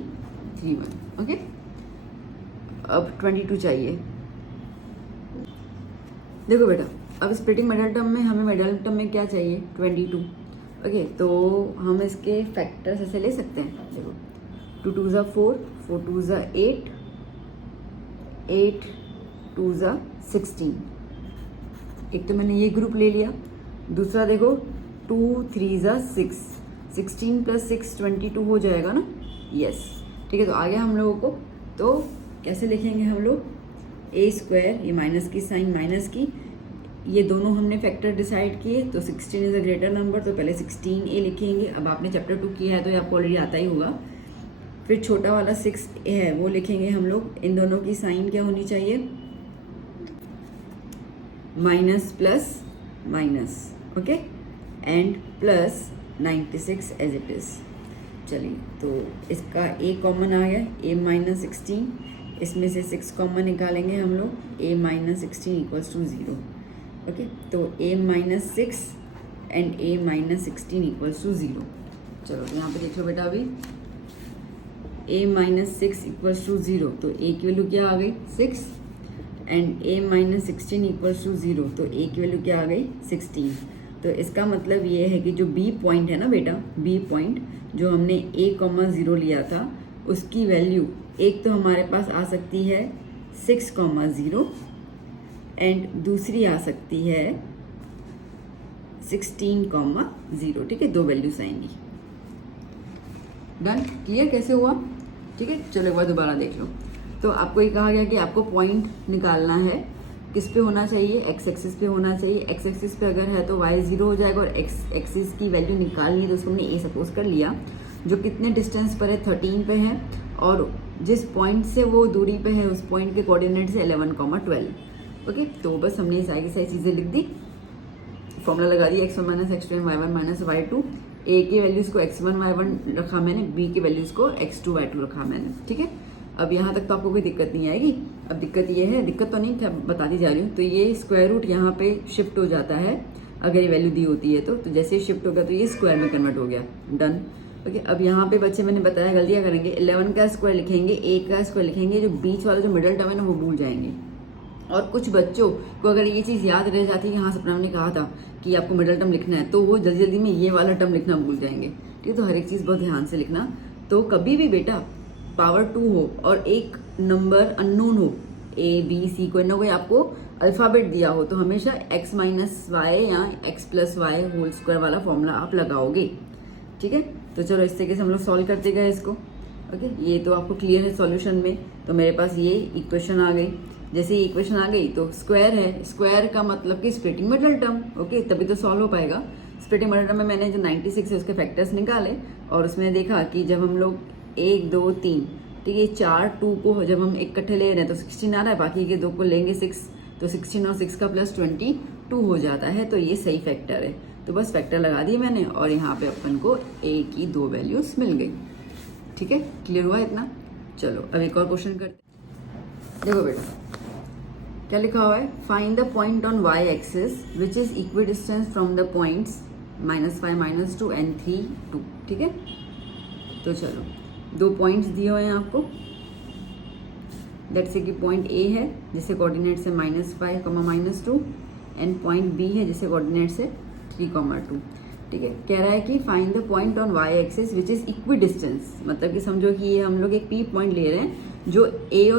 31, ओके। अब 22 चाहिए। देखो बेटा, अब स्प्लिटिंग मिडल टर्म में हमें मिडल टर्म में क्या चाहिए, 22, ओके। तो हम इसके फैक्टर्स ऐसे ले सकते हैं, देखो 2 2 ज़ा 4, 4 2 ज़ा 8, 8 2 ज़ा 16। एक तो मैंने ये ग्रुप ले लिया, दूसरा देखो 2 3 ज़ा 6, 16 प्लस 6 22 हो जाएगा ना, यस, ठीक है। तो आ गया हम लोगों को, तो कैसे लिखेंगे हम लोग, a स्क्वायर, ये माइनस की साइन माइनस की, ये दोनों हमने फैक्टर डिसाइड किए, तो 16 इज़ अ ग्रेटर नंबर, तो पहले 16a लिखेंगे। अब आपने चैप्टर 2 किया है तो ये आपको ऑलरेडी आता ही होगा। फिर छोटा वाला 6a है वो लिखेंगे हम लोग। इन दोनों की साइन क्या होनी चाहिए, minus plus minus, okay, and plus 96 as it is. चलिए, तो इसका a कॉमन आ गया, a माइनस 16, इसमें से 6 कॉमन निकालेंगे हम लोग, a minus 16 equals to 0, okay. तो a minus 6 and a minus 16 equals to 0। चलो यहाँ पे देख लो बेटा, अभी a माइनस 6 इक्वल्स टू 0, तो a की वैल्यू क्या आ गई 6, and a minus 16 equals to 0, तो a की वैल्यू क्या आ गई 16। तो इसका मतलब ये है कि जो b पॉइंट है ना बेटा, b पॉइंट जो हमने a,0 लिया था, उसकी वैल्यू एक तो हमारे पास आ सकती है 6,0 एंड दूसरी आ सकती है 16,0, ठीक है, दो वैल्यूज आएंगी। डन, क्लियर कैसे हुआ, ठीक है। चलो एक बार दोबारा देख लो। तो आपको ये कहा गया कि आपको पॉइंट निकालना है, किस पे होना चाहिए, एक्स एक्सिस पे होना चाहिए। एक्स एक्सिस पे अगर है तो y 0 हो जाएगा, और एक्स एक्सिस की वैल्यू निकालनी है तो उसको हमने a सपोज कर लिया, जो कितने डिस्टेंस पर है 13 पे है, और जिस पॉइंट से वो दूरी पे है उस पॉइंट के कोऑर्डिनेट से 11,12, ओके। तो बस हमने सारी चीज़ें लिख दी, फॉर्मूला लगा दिया, x1 minus x2 and y1 minus y2। a के वैल्यूज़ को x1 y1 रखा मैंने, b के वैल्यूज़ को x2 y2 रखा मैंने, ठीक है। अब यहाँ तक तो आपको कोई दिक्कत नहीं आएगी। अब दिक्कत ये है, दिक्कत तो नहीं क्या बताती जा रही हूँ, तो ये स्क्वायर रूट यहाँ पे शिफ्ट हो जाता है अगर ये वैल्यू दी होती है तो जैसे ही शिफ्ट होगा तो ये स्क्वायर में कन्वर्ट हो गया, डन, ओके। अब यहाँ पे बच्चे मैंने बताया गलतियाँ करेंगे, 11 का स्क्वायर लिखेंगे, a का स्क्वायर लिखेंगे, जो बीच वाला जो मिडल टर्म है ना वो भूल जाएंगे। और कुछ बच्चों को अगर ये चीज़ याद रह जाती है कि हाँ सपना ने कहा था कि आपको मिडल टर्म लिखना है, तो वो जल्दी जल्दी में ये वाला टर्म लिखना भूल जाएंगे, ठीक है। तो हर एक चीज़ बहुत ध्यान से लिखना। तो कभी भी बेटा पावर 2 हो और एक नंबर अननोन हो, a b c कोई ना कोई आपको अल्फ़ाबेट दिया हो, तो हमेशा x माइनस वाई या x plus y whole square वाला फॉर्मूला आप लगाओगे, ठीक है। तो चलो इस तरीके से हम लोग सॉल्व करते गए इसको, ओके। ये तो आपको क्लियर है सॉल्यूशन में। तो मेरे पास ये इक्वेशन आ गई, जैसे ही इक्वेशन आ गई तो स्क्वायर है, स्क्वायर का मतलब कि स्प्लिटिंग मिडल टर्म, ओके, तभी तो सॉल्व हो पाएगा। स्प्लिटिंग मिडल टर्म में मैंने जो 96 है उसके फैक्टर्स निकाले, और उसमें देखा कि जब हम लोग 1 2 3, ठीक है, 4 2 को जब हम इकट्ठे ले रहे हैं तो 16 आ रहा है, बाकी के 2 को लेंगे 6, तो 16 और 6 का प्लस 22 हो जाता है, तो ये सही फैक्टर है। तो बस फैक्टर लगा दिए मैंने, और यहाँ पे अपन को a की 2 वैल्यूज मिल गई, ठीक है। क्लियर हुआ इतना। चलो अब एक और क्वेश्चन करते। देखो बेटा क्या लिखा हुआ है, find the point on y axis which is equi distance from the points -5 -2 and 3 2, ठीक है। तो चलो 2 पॉइंट्स दिए हुए हैं आपको, लेट्स से कि पॉइंट A है जिससे कोऑर्डिनेट से -5, -2, एंड पॉइंट B है जिससे कोऑर्डिनेट से 3, 2, ठीक है। कह रहा है कि find the point on y axis which is equi distance, मतलब कि समझो कि ये हम लोग एक P पॉइंट ले रहे हैं जो A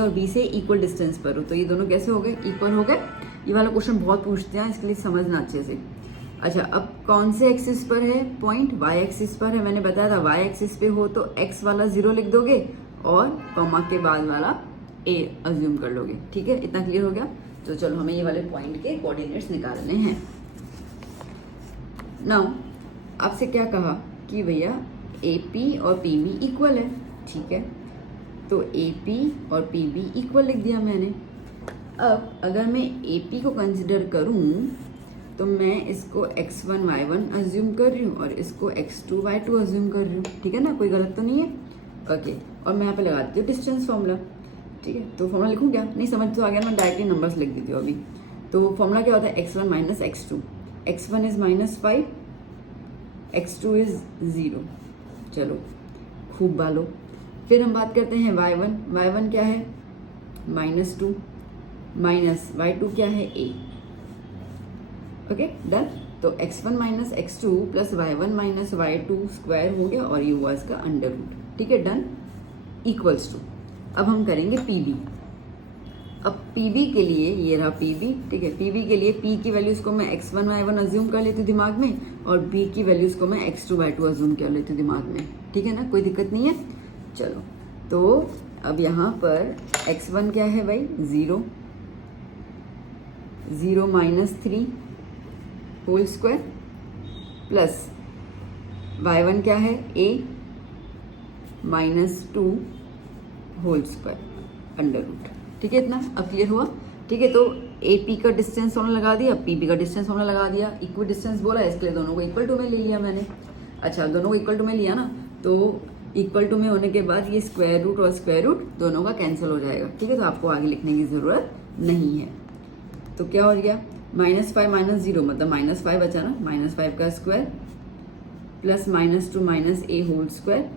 और B से इक्वल डिस्टेंस पर हो, तो ये दोनों कैसे हो गए, इक्वल हो गए। ये वाला क्वेश्चन बहुत पूछते हैं, इसके लिए समझना अच्छे से। अच्छा, अब कौन से एक्सिस पर है पॉइंट, y एक्सिस पर है। मैंने बताया था y एक्सिस पे हो तो x वाला 0 लिख दोगे और कॉमा के बाद वाला a अज्यूम कर लोगे, ठीक है। इतना क्लियर हो गया। तो चलो हमें ये वाले पॉइंट के कोऑर्डिनेट्स निकालने हैं। नाउ आपसे क्या कहा कि भैया AP और PB इक्वल है, ठीक है। तो AP और PB इक्वल लिख दिया मैंने। अब अगर मैं AP को कंसिडर करूं तो मैं इसको x1 y1 अज्यूम कर रही हूँ और इसको x2 y2 अज्यूम कर रही हूँ, ठीक है ना, कोई गलत तो नहीं है, ओके। और मैं यहाँ पे लगा देती हूँ डिस्टेंस फॉर्मूला, ठीक है। तो फॉर्मूला लिखूँ क्या, नहीं समझ तो आ गया, मैं डायरेक्टली नंबर्स लिख देती हूँ अभी। तो फॉर्मूला क्या होता है, x1 minus x2, x1 is -5, x2 is 0। चलो खूब बालो। फिर हम बात करते हैं y1, y1 क्या है -2, माइनस y2 क्या है a, ओके, डन। तो x1 minus x2 plus y1 minus y2 square हो गया और ये हुआ इसका अंडर रूट, ठीक है, डन, इक्वल्स टू। अब हम करेंगे PB। अब PB के लिए ये रहा PB, ठीक है। PB के लिए P की वैल्यूज़ को मैं x1 y1 अज्यूम कर लेती हूँ दिमाग में, और B की वैल्यूज़ को मैं x2 y2 अज्यूम कर लेती हूँ दिमाग में, ठीक है ना, कोई दिक्कत नहीं है। चलो तो अब यहाँ पर x1 क्या है भाई 0, 0 minus 3 whole square plus y1 क्या है a minus 2 whole square under root. ठीक है, इतना अब क्लियर हुआ। ठीक है, तो ए पी का डिस्टेंस फॉर्मूला लगा दिया, पी बी का डिस्टेंस फॉर्मूला लगा दिया, इक्वल डिस्टेंस बोला है इसके लिए दोनों को इक्वल टू में ले लिया मैंने। अच्छा, दोनों को इक्वल टू में लिया ना, तो इक्वल टू में होने के बाद ये स्क्वायर रूट और स्क्वायर रूट दोनों का कैंसिल हो जाएगा। ठीक है, तो आपको आगे लिखने की ज़रूरत नहीं है। तो क्या हो गया, -5 माइनस 0 मतलब -5 बचा ना, -5 का square plus -2 minus a whole square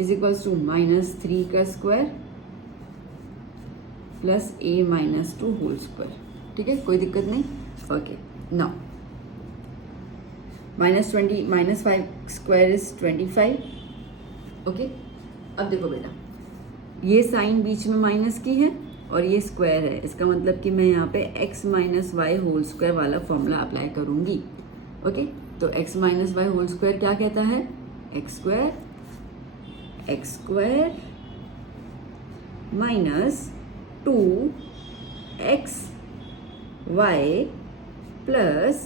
is equals to -3 का square plus a minus 2 whole square. ठीक है, कोई दिक्कत नहीं। Okay, now -5 square is 25। Okay, अब देखो बेटा, ये साइन बीच में माइनस की है और ये स्क्वायर है, इसका मतलब कि मैं यहाँ पे x minus y whole square वाला फॉर्मूला अप्लाई करूँगी। ओके, तो x minus y whole square क्या कहता है, x square minus 2x y plus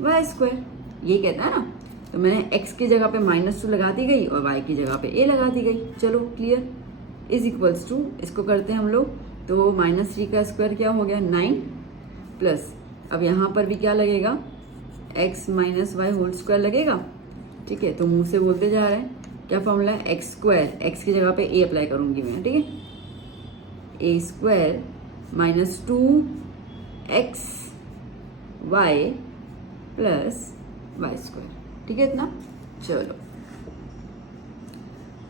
Y square, ये कहता है ना। तो मैंने x की जगह पे -2 लगा दी गई और y की जगह पे a लगा दी गई। चलो क्लियर, इज इक्वल्स टू, इसको करते हैं हम लोग, तो -3 का स्क्वायर क्या हो गया 9 प्लस, अब यहाँ पर भी क्या लगेगा, x minus y whole square लगेगा। ठीक है, तो मुंह से बोलते जा रहे हैं, क्या फॉर्मूला है, एक्स स्क्वायर, x की जगह पे a अप्लाई करूंगी मैं। ठीक है, a square minus 2x y plus Y square. ठीक है, इतना। चलो,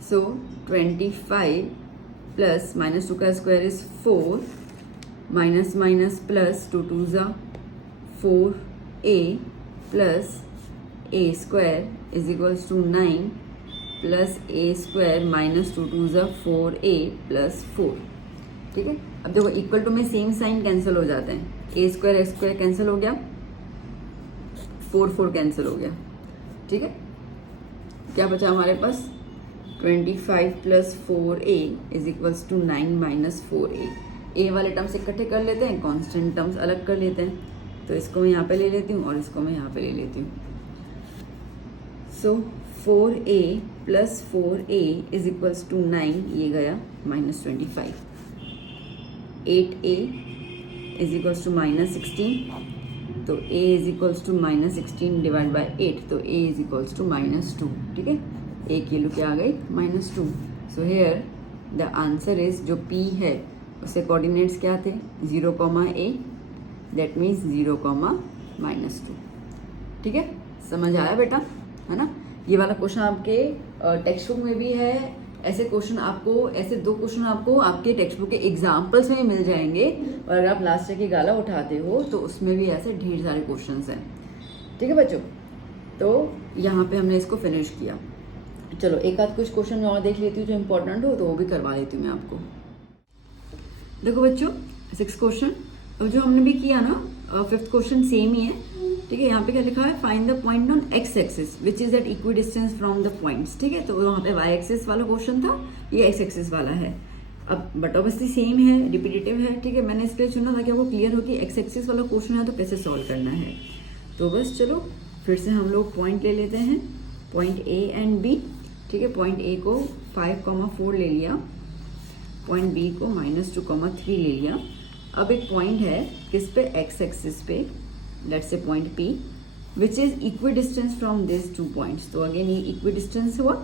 सो 25 प्लस -2 का square is 4 minus minus plus 2 2 ज़ा 4a plus a square is equals to 9 plus a square minus 2 2 ज़ा 4a प्लस 4। ठीक है, अब देखो इक्वल टू में सेम साइन कैंसिल हो जाते हैं, a square x square cancel हो गया, 4 कैंसिल हो गया। ठीक है, क्या बचा हमारे पास, 25 plus 4a is equals to 9 minus 4a। a वाले टर्म्स इकट्ठे कर लेते हैं, कांस्टेंट टर्म्स अलग कर लेते हैं, तो इसको मैं यहाँ पे ले लेती हूँ और इसको मैं यहाँ पे ले लेती हूँ। So 4a plus 4a is equals to 9, ये गया -25, 8a इज इक्वल्स टू -16, तो a is equals to -16 divide by 8, तो a इज इक्वल्स टू -2। ठीक है, a की वैल्यू क्या आ गई, -2। So here the answer is, जो p है उसके कोऑर्डिनेट्स क्या थे, 0, a, दैट मीन्स 0, -2। ठीक है, समझ आया बेटा, है ना। ये वाला क्वेश्चन आपके टेक्स्ट बुक में भी है, ऐसे क्वेश्चन आपको, ऐसे 2 क्वेश्चन आपको आपके टेक्स्ट बुक के एग्जाम्पल्स में मिल जाएंगे, और अगर आप लास्ट ईयर की गाला उठाते हो तो उसमें भी ऐसे ढेर सारे क्वेश्चंस हैं। ठीक है बच्चों, तो यहाँ पे हमने इसको फिनिश किया। चलो एक आध कुछ क्वेश्चन और देख लेती हूँ जो इम्पोर्टेंट हो, तो वो भी करवा लेती हूँ मैं आपको। देखो बच्चों, 6 क्वेश्चन, अब जो हमने भी किया ना, 5th क्वेश्चन सेम ही है। ठीक है, यहाँ पे क्या लिखा है, find the point on x axis which is at equidistant from the points. ठीक है, तो वहाँ पे y एक्सिस वाला क्वेश्चन था, ये x एक्सिस वाला है। अब बट ऑब्वियसली सेम है, रिपीटेटिव है। ठीक है, मैंने इसलिए चुना ताकि आपको क्लियर हो कि x एक्सिस वाला क्वेश्चन है तो कैसे सॉल्व करना है। तो बस चलो फिर से हम लोग पॉइंट ले लेते हैं, पॉइंट a एंड b। ठीक है, पॉइंट a को 5,4 ले लिया, पॉइंट b को -2,3 ले लिया। अब एक पॉइंट है किस पे, x एक्सिस पे, let's say point P which is equi distance from this 2 points. तो अगेन ये इक्वी डिस्टेंस हुआ,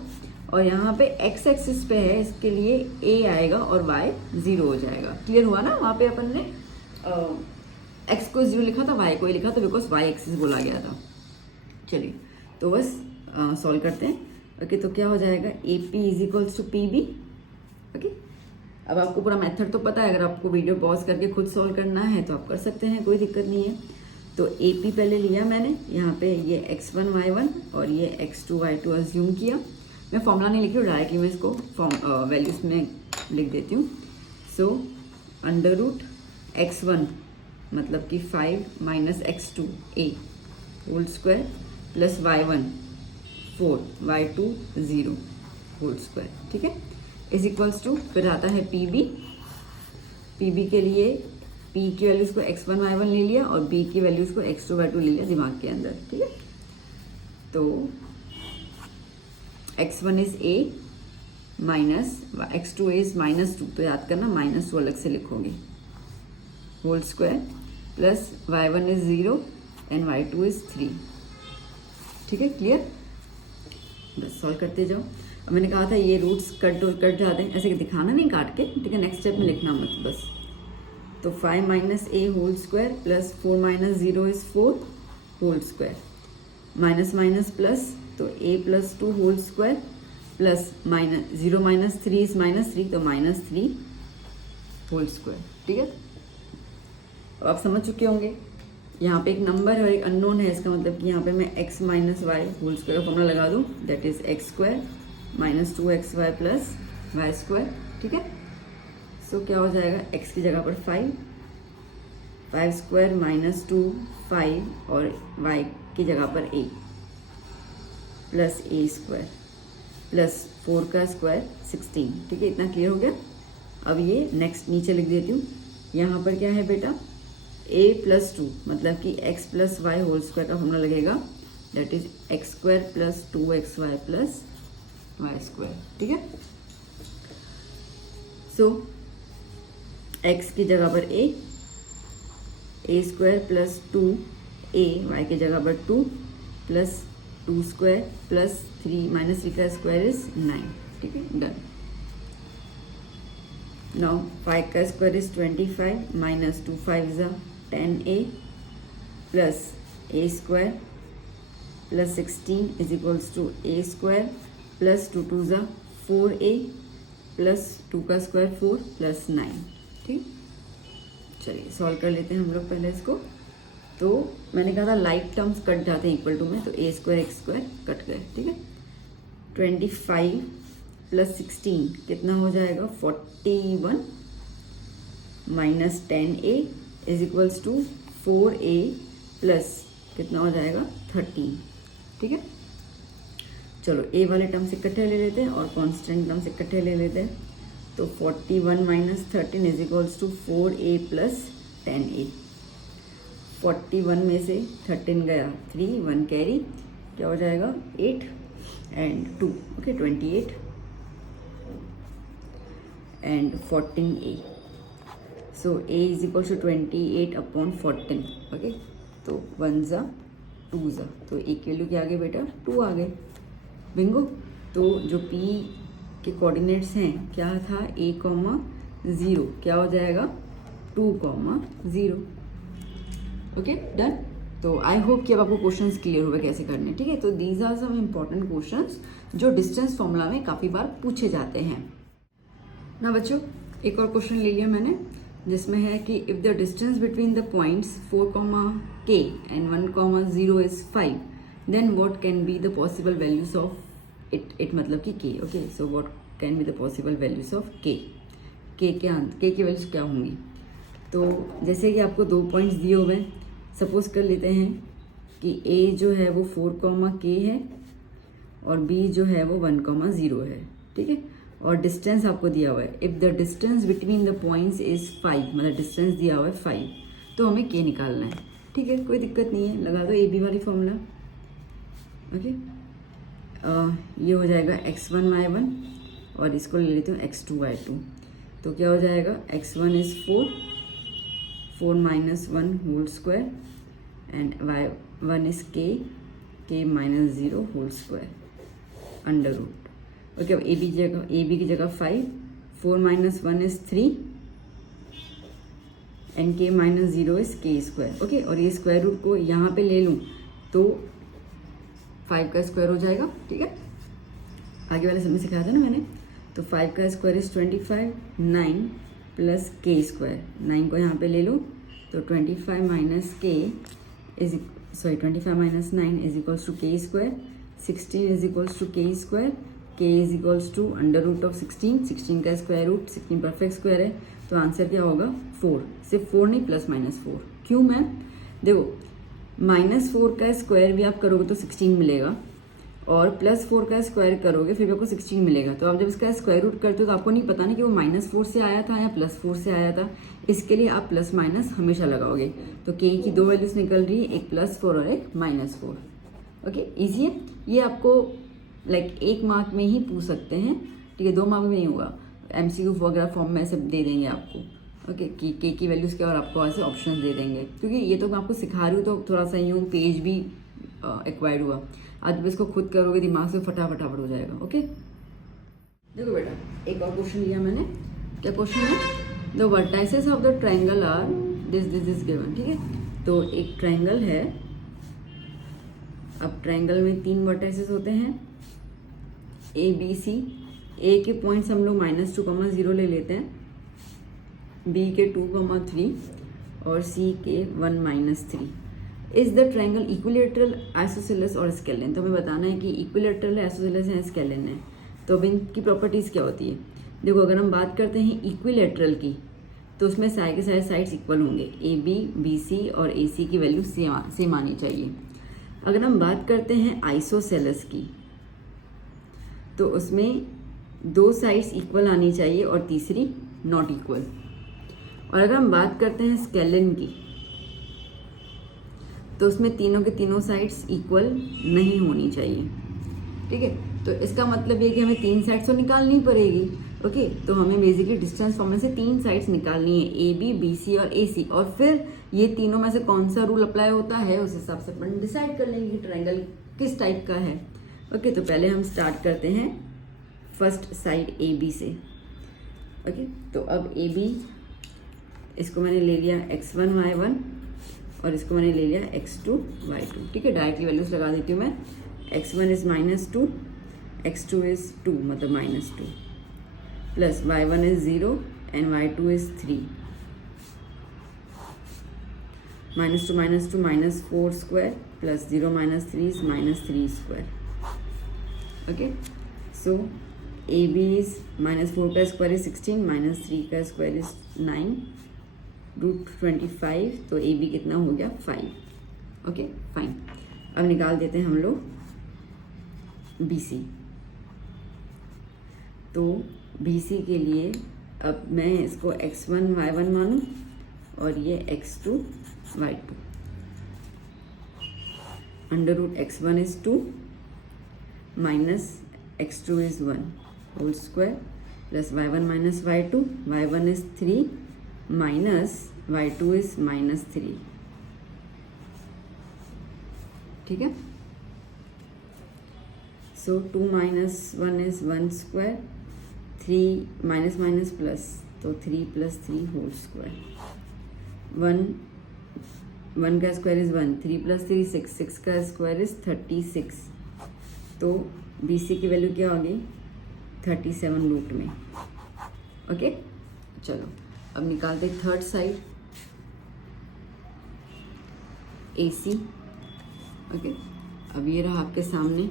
और यहाँ पे x एक्सिस पे है, इसके लिए a आएगा और y 0 हो जाएगा। क्लियर हुआ ना, वहाँ पे अपन ने x को 0 लिखा था, y को ही लिखा था, बिकॉज y एक्सिस बोला गया था। चलिए तो बस सॉल्व करते हैं। ओके, तो क्या हो जाएगा, AP is equals to PB। Okay, अब आपको पूरा मेथड तो पता है, अगर आपको वीडियो पॉज करके खुद सॉल्व करना है तो आप कर सकते हैं, कोई दिक्कत नहीं है। तो AP पहले लिया मैंने, यहाँ पे ये x1 y1 और ये x2 y2 अज्यूम किया। मैं फॉर्मूला नहीं लिखी हूँ, डायरेक्टली मैं इसको वैल्यूज में लिख देती हूँ। सो अंडर रूट x1 मतलब कि 5 minus x2 a whole square plus y1 4 y2 0 whole square. ठीक है, इज इक्वल्स टू, फिर आता है PB। PB के लिए पी की वैल्यूज़ को x1 y1 ले लिया और बी की वैल्यूज़ को x2 y2 ले लिया दिमाग के अंदर, ठीक है। तो x1 is a minus x2 is -2, तो याद करना -2 अलग से लिखोगे, whole square plus y1 is 0 and y2 is 3, ठीक है, क्लियर। बस सॉल्व करते जाओ। अब मैंने कहा था ये रूट्स कट जाते हैं, ऐसे दिखाना नहीं काट के, ठीक है, नेक्स्ट स्टेप में लिखना मत बस। तो 5 minus a whole square plus 4 minus 0 is 4 whole square, minus minus plus, तो a plus 2 whole square plus -0 minus 3 is -3, तो -3 होल स्क्वायर, ठीक है। अब आप समझ चुके होंगे, यहाँ पे एक नंबर है और एक अननोन है, इसका मतलब कि यहाँ पे मैं x minus y whole square का फॉर्मूला लगा दूँ, that is x square minus 2xy plus Y square, ठीक है। सो क्या हो जाएगा, x की जगह पर 5 स्क्वायर माइनस 2 5 और y की जगह पर a plus a square plus 4 का स्क्वायर 16, ठीक है, इतना क्लियर हो गया। अब ये नेक्स्ट नीचे लिख देती हूँ, यहाँ पर क्या है बेटा, a प्लस 2 मतलब कि x plus y whole square का फॉर्मूला लगेगा, that is x square plus 2xy plus Y square, ठीक है। सो x की जगह पर a square plus 2a, y की जगह पर 2 प्लस 2 स्क्वायर प्लस 3 माइनस 3 का स्क्वायर इज 9, ठीक है, डन। नाउ 5 का square is 25 minus 2 5 is 10a plus a square plus 16 is equals to a square plus 2 2 ज़ा 4a प्लस 2 का स्क्वायर 4 प्लस 9, ठीक। चलिए सॉल्व कर लेते हैं हम लोग पहले इसको। तो मैंने कहा था लाइक टर्म्स कट जाते हैं इक्वल टू में, तो a square x square cut गए, ठीक है। 25 प्लस 16 कितना हो जाएगा, 41 minus 10a is equals to 4a plus कितना हो जाएगा 13, ठीक है। चलो a वाले टर्म से इकट्ठे ले लेते हैं और कांस्टेंट टर्म से इकट्ठे ले लेते हैं। तो 41 minus 13 is equals to 4a plus 10a। 41 में से 13 गया 3, 1 कैरी, क्या हो जाएगा 8 and 2, okay 28 and 14a। So a is equal to 28 upon 14, okay. तो 1 ज़ा 2 ज़ा, तो a की वैल्यू क्या आ गई बेटा 2 आ गए, बिंगो। तो जो p के कोऑर्डिनेट्स हैं क्या था, a, 0, क्या हो जाएगा 2, 0, ओके डन। तो आई होप कि अब आपको क्वेश्चंस क्लियर हुए कैसे करने, ठीक है। तो these are some important questions जो डिस्टेंस फॉर्मूला में काफ़ी बार पूछे जाते हैं ना बच्चों। एक और क्वेश्चन ले लिया मैंने जिसमें है कि if the distance between the points 4, k and 1, 0 is 5, then what can be the possible values of it मतलब कि k, okay. So what can be the possible values of k की वैल्यूज क्या होंगी। तो जैसे कि आपको 2 पॉइंट्स दिए हुए हैं, सपोज कर लेते हैं कि a जो है वो 4, k है और b जो है वो 1, 0 है, ठीक है। और डिस्टेंस आपको दिया हुआ है, if the distance between the points is 5, मतलब डिस्टेंस दिया हुआ है 5, तो हमें k निकालना है, ठीक है। कोई दिक्कत नहीं है, लगा दो a b वाली फॉर्मूला, ओके। ये हो जाएगा x1 y1 और इसको ले लेती हूँ x2 y2। तो क्या हो जाएगा, x1 is 4 minus 1 whole square and y1 is k minus 0 whole square under root, okay. अब ए बी की जगह 5, 4 minus 1 is 3 and k minus 0 is k square, okay. और ये स्क्वायर रूट को यहाँ पे ले लूँ तो 5 का स्क्वायर हो जाएगा, ठीक है। आगे वाले समय सिखाया था ना मैंने। तो 5 का square is 25, 9 plus k square, 9 को यहाँ पे ले लो तो 25 minus 25 minus 9 is equals to k square, 16 is equals to k square, k is equals to under root of 16 का स्क्वायर रूट, 16 परफेक्ट स्क्वायर है, तो आंसर क्या होगा 4। सिर्फ 4 नहीं, प्लस माइनस 4। क्यों मैम, देखो -4 का स्क्वायर भी आप करोगे तो 16 मिलेगा और +4 का स्क्वायर करोगे फिर भी आपको 16 मिलेगा। तो आप जब इसका स्क्वायर रूट करते हो तो आपको नहीं पता ना कि वो -4 से आया था या +4 से आया था, इसके लिए आप प्लस माइनस हमेशा लगाओगे। तो के की दो वैल्यूज निकल रही है, एक +4 और एक -4। ओके, ईजी है ये। आपको लाइक 1 मार्क में ही पूछ सकते हैं, ठीक है, 2 मार्क में नहीं होगा। MCQ वगैरह फॉर्म में ऐसे दे देंगे आपको। ओके, कि के की वैल्यूज़ क्या और आपको ऐसे ऑप्शन दे देंगे, क्योंकि ये तो मैं आपको सिखा रही हूँ तो थोड़ा सा यूँ पेज भी एक्वायर्ड हुआ। आज जब इसको खुद करोगे दिमाग से फटाफट हो जाएगा। ओके, देखो बेटा एक और क्वेश्चन लिया मैंने। क्या क्वेश्चन है? The vertices of the triangle are this given. ठीक है, तो एक ट्रायंगल है। अब ट्रायंगल में 3 वर्टाइसेस होते हैं, ABC। A के पॉइंट्स हम लोग -2, 0 ले लेते हैं, B के 2, 3 और C के 1, -3। Is the triangle equilateral, isosceles और स्केलिन। तो हमें बताना है कि इक्विलेटरल है, आइसोसेलेस है, स्केलिन है। तो अब इनकी प्रॉपर्टीज़ क्या होती है? देखो, अगर हम बात करते हैं इक्विलेटरल की तो उसमें सारे के सारे साइड्स इक्वल होंगे। AB, BC और AC की वैल्यू सेम आनी चाहिए। अगर हम बात करते हैं आइसोसेलेस की तो उसमें 2 साइड्स इक्वल आनी चाहिए और तीसरी नॉट इक्वल। और अगर हम बात करते हैं स्केलिन की तो उसमें तीनों के तीनों साइड्स इक्वल नहीं होनी चाहिए। ठीक है, तो इसका मतलब ये कि हमें 3 साइड्स तो निकालनी पड़ेगी। ओके, तो हमें बेसिकली डिस्टेंस फॉर्मूले से 3 साइड्स निकालनी है, AB, BC और AC। और फिर ये तीनों में से कौन सा रूल अप्लाई होता है उस हिसाब से अपन डिसाइड कर लेंगे कि ट्रायंगल किस टाइप का है। ओके, तो पहले हम स्टार्ट करते हैं फर्स्ट साइड AB से। ओके, तो अब AB, इसको मैंने ले लिया x1, y1 और इसको मैंने ले लिया x2, y2। ठीक है, डायरेक्टली वैल्यूज लगा देती हूँ मैं। x1 इज -2, x2 इज 2 मतलब -2 plus y1 is 0 and y2 is 3। -2 -4 square plus 0 -3 is -3 square. Okay, so AB is -4 का स्क्वायर इज 16, -3 का स्क्वायर इज 9 √25। तो AB कितना हो गया? 5। Okay, fine. अब निकाल देते हैं हम लोग BC। तो BC के लिए अब मैं इसको x1, y1 मानूं और ये x2, y2। √x1 is 2 minus x2 is 1 whole square plus y1 - y2, y1 is 3 minus y2 is -3। ठीक है, so 2 - 1 is 1 square, 3 minus plus तो 3 + 3 होल स्क्वायर। 1 का स्क्वायर इज 1, 3 + 3 6, 6 का स्क्वायर इज 36। तो BC की वैल्यू क्या होगी? 37 रूट में। ओके, चलो अब निकालते थर्ड साइड AC। ओके, अब ये रहा आपके सामने।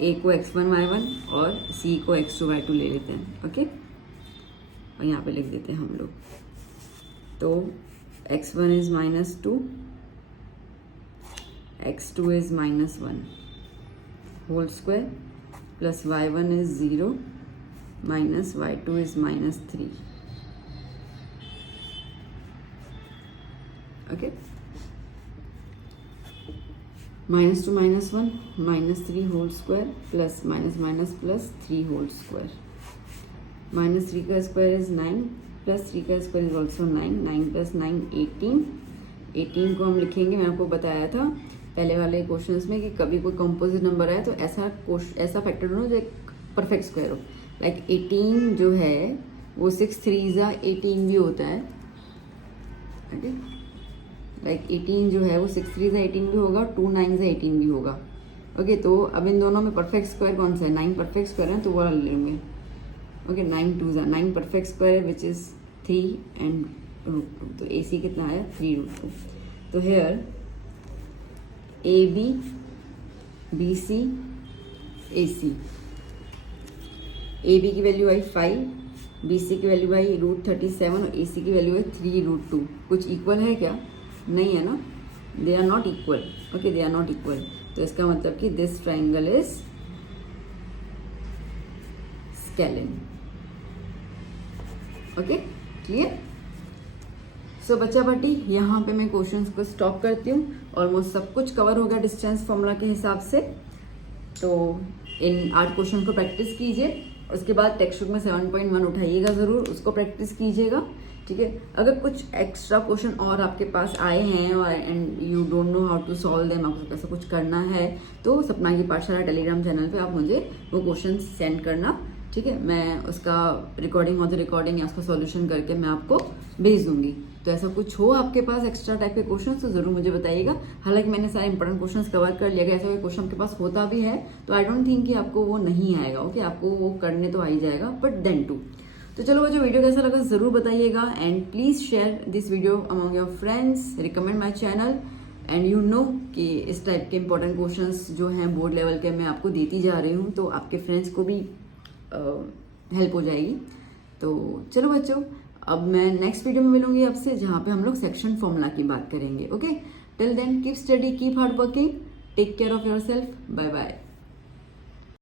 A को x1, y1 और C को x2, y2 ले लेते हैं। ओके, और यहाँ पे लिख देते हैं हम लोग। तो x1 is -2, x2 is -1 whole square plus y1 is 0 minus y2 is -3। Okay, -2 - 1 -3 whole square plus minus plus 3 whole square. -3 का स्क्वायर इज 9 प्लस 3 का स्क्वायर इज ऑल्सो 9। 9 + 9 18। 18 को हम लिखेंगे, मैं आपको बताया था पहले वाले क्वेश्चंस में कि कभी कोई कंपोजिट नंबर है तो ऐसा फैक्टर ढूंढो जो एक परफेक्ट स्क्वायर हो। लाइक 18 जो है वो 6 3 18 भी होता है। ओके, लाइक 18 जो है वो 6 3 18 भी होगा, 2 9 18 भी होगा। ओके, तो अब इन दोनों में परफेक्ट स्क्वायर कौन सा है? 9 परफेक्ट स्क्वायर है तो वो ले लेंगे। ओके, 9 2 9 परफेक्ट स्क्वायर है विच इज़ 3 एंड √2। तो AC कितना है? 3 √2। तो here AB, BC, AC। AB की वैल्यू आई 5, BC की वैल्यू आई √37 और AC की वैल्यू है 3 √2। कुछ इक्वल है क्या? नहीं है ना, they are not equal. Okay, they are not equal. तो इसका मतलब कि this triangle is scalene. Okay, clear? So बच्चा बटी, यहाँ पे मैं क्वेश्चंस को स्टॉप करती हूँ। ऑलमोस्ट सब कुछ कवर हो गया डिस्टेंस फॉर्मूला के हिसाब से। तो इन 8 क्वेश्चन को प्रैक्टिस कीजिए। उसके बाद टेक्स्ट बुक में 7.1 उठाइएगा ज़रूर, उसको प्रैक्टिस कीजिएगा। ठीक है, अगर कुछ एक्स्ट्रा क्वेश्चन और आपके पास आए हैं और and you don't know how to solve them, आपको ऐसा कुछ करना है तो सपना की पाठशाला टेलीग्राम चैनल पे आप मुझे वो क्वेश्चन सेंड करना। ठीक है, मैं उसका रिकॉर्डिंग ऑफ द रिकॉर्डिंग या उसका सॉल्यूशन करके मैं आपको भेज दूंगी। तो ऐसा कुछ हो आपके पास एक्स्ट्रा टाइप के क्वेश्चन तो ज़रूर मुझे बताइएगा। हालांकि मैंने सारे इंपॉर्टेंट क्वेश्चंस कवर कर लिया, ऐसा कोई क्वेश्चन आपके पास होता भी है तो आई डोंट थिंक कि आपको वो नहीं आएगा। ओके, आपको वो करने तो आ ही जाएगा, बट देन टू। तो चलो, वो जो वीडियो कैसा लगा ज़रूर बताइएगा and please share this video among your friends, recommend my channel and you know कि इस टाइप के इंपॉर्टेंट क्वेश्चंस जो हैं बोर्ड लेवल के मैं आपको देती जा रही हूँ, तो आपके फ्रेंड्स को भी हेल्प हो जाएगी। तो चलो बच्चों, अब मैं नेक्स्ट वीडियो में मिलूंगी आपसे, जहाँ पे हम लोग सेक्शन फॉर्मूला की बात करेंगे। Okay, till then keep study, keep hard working, take care of yourself, bye bye.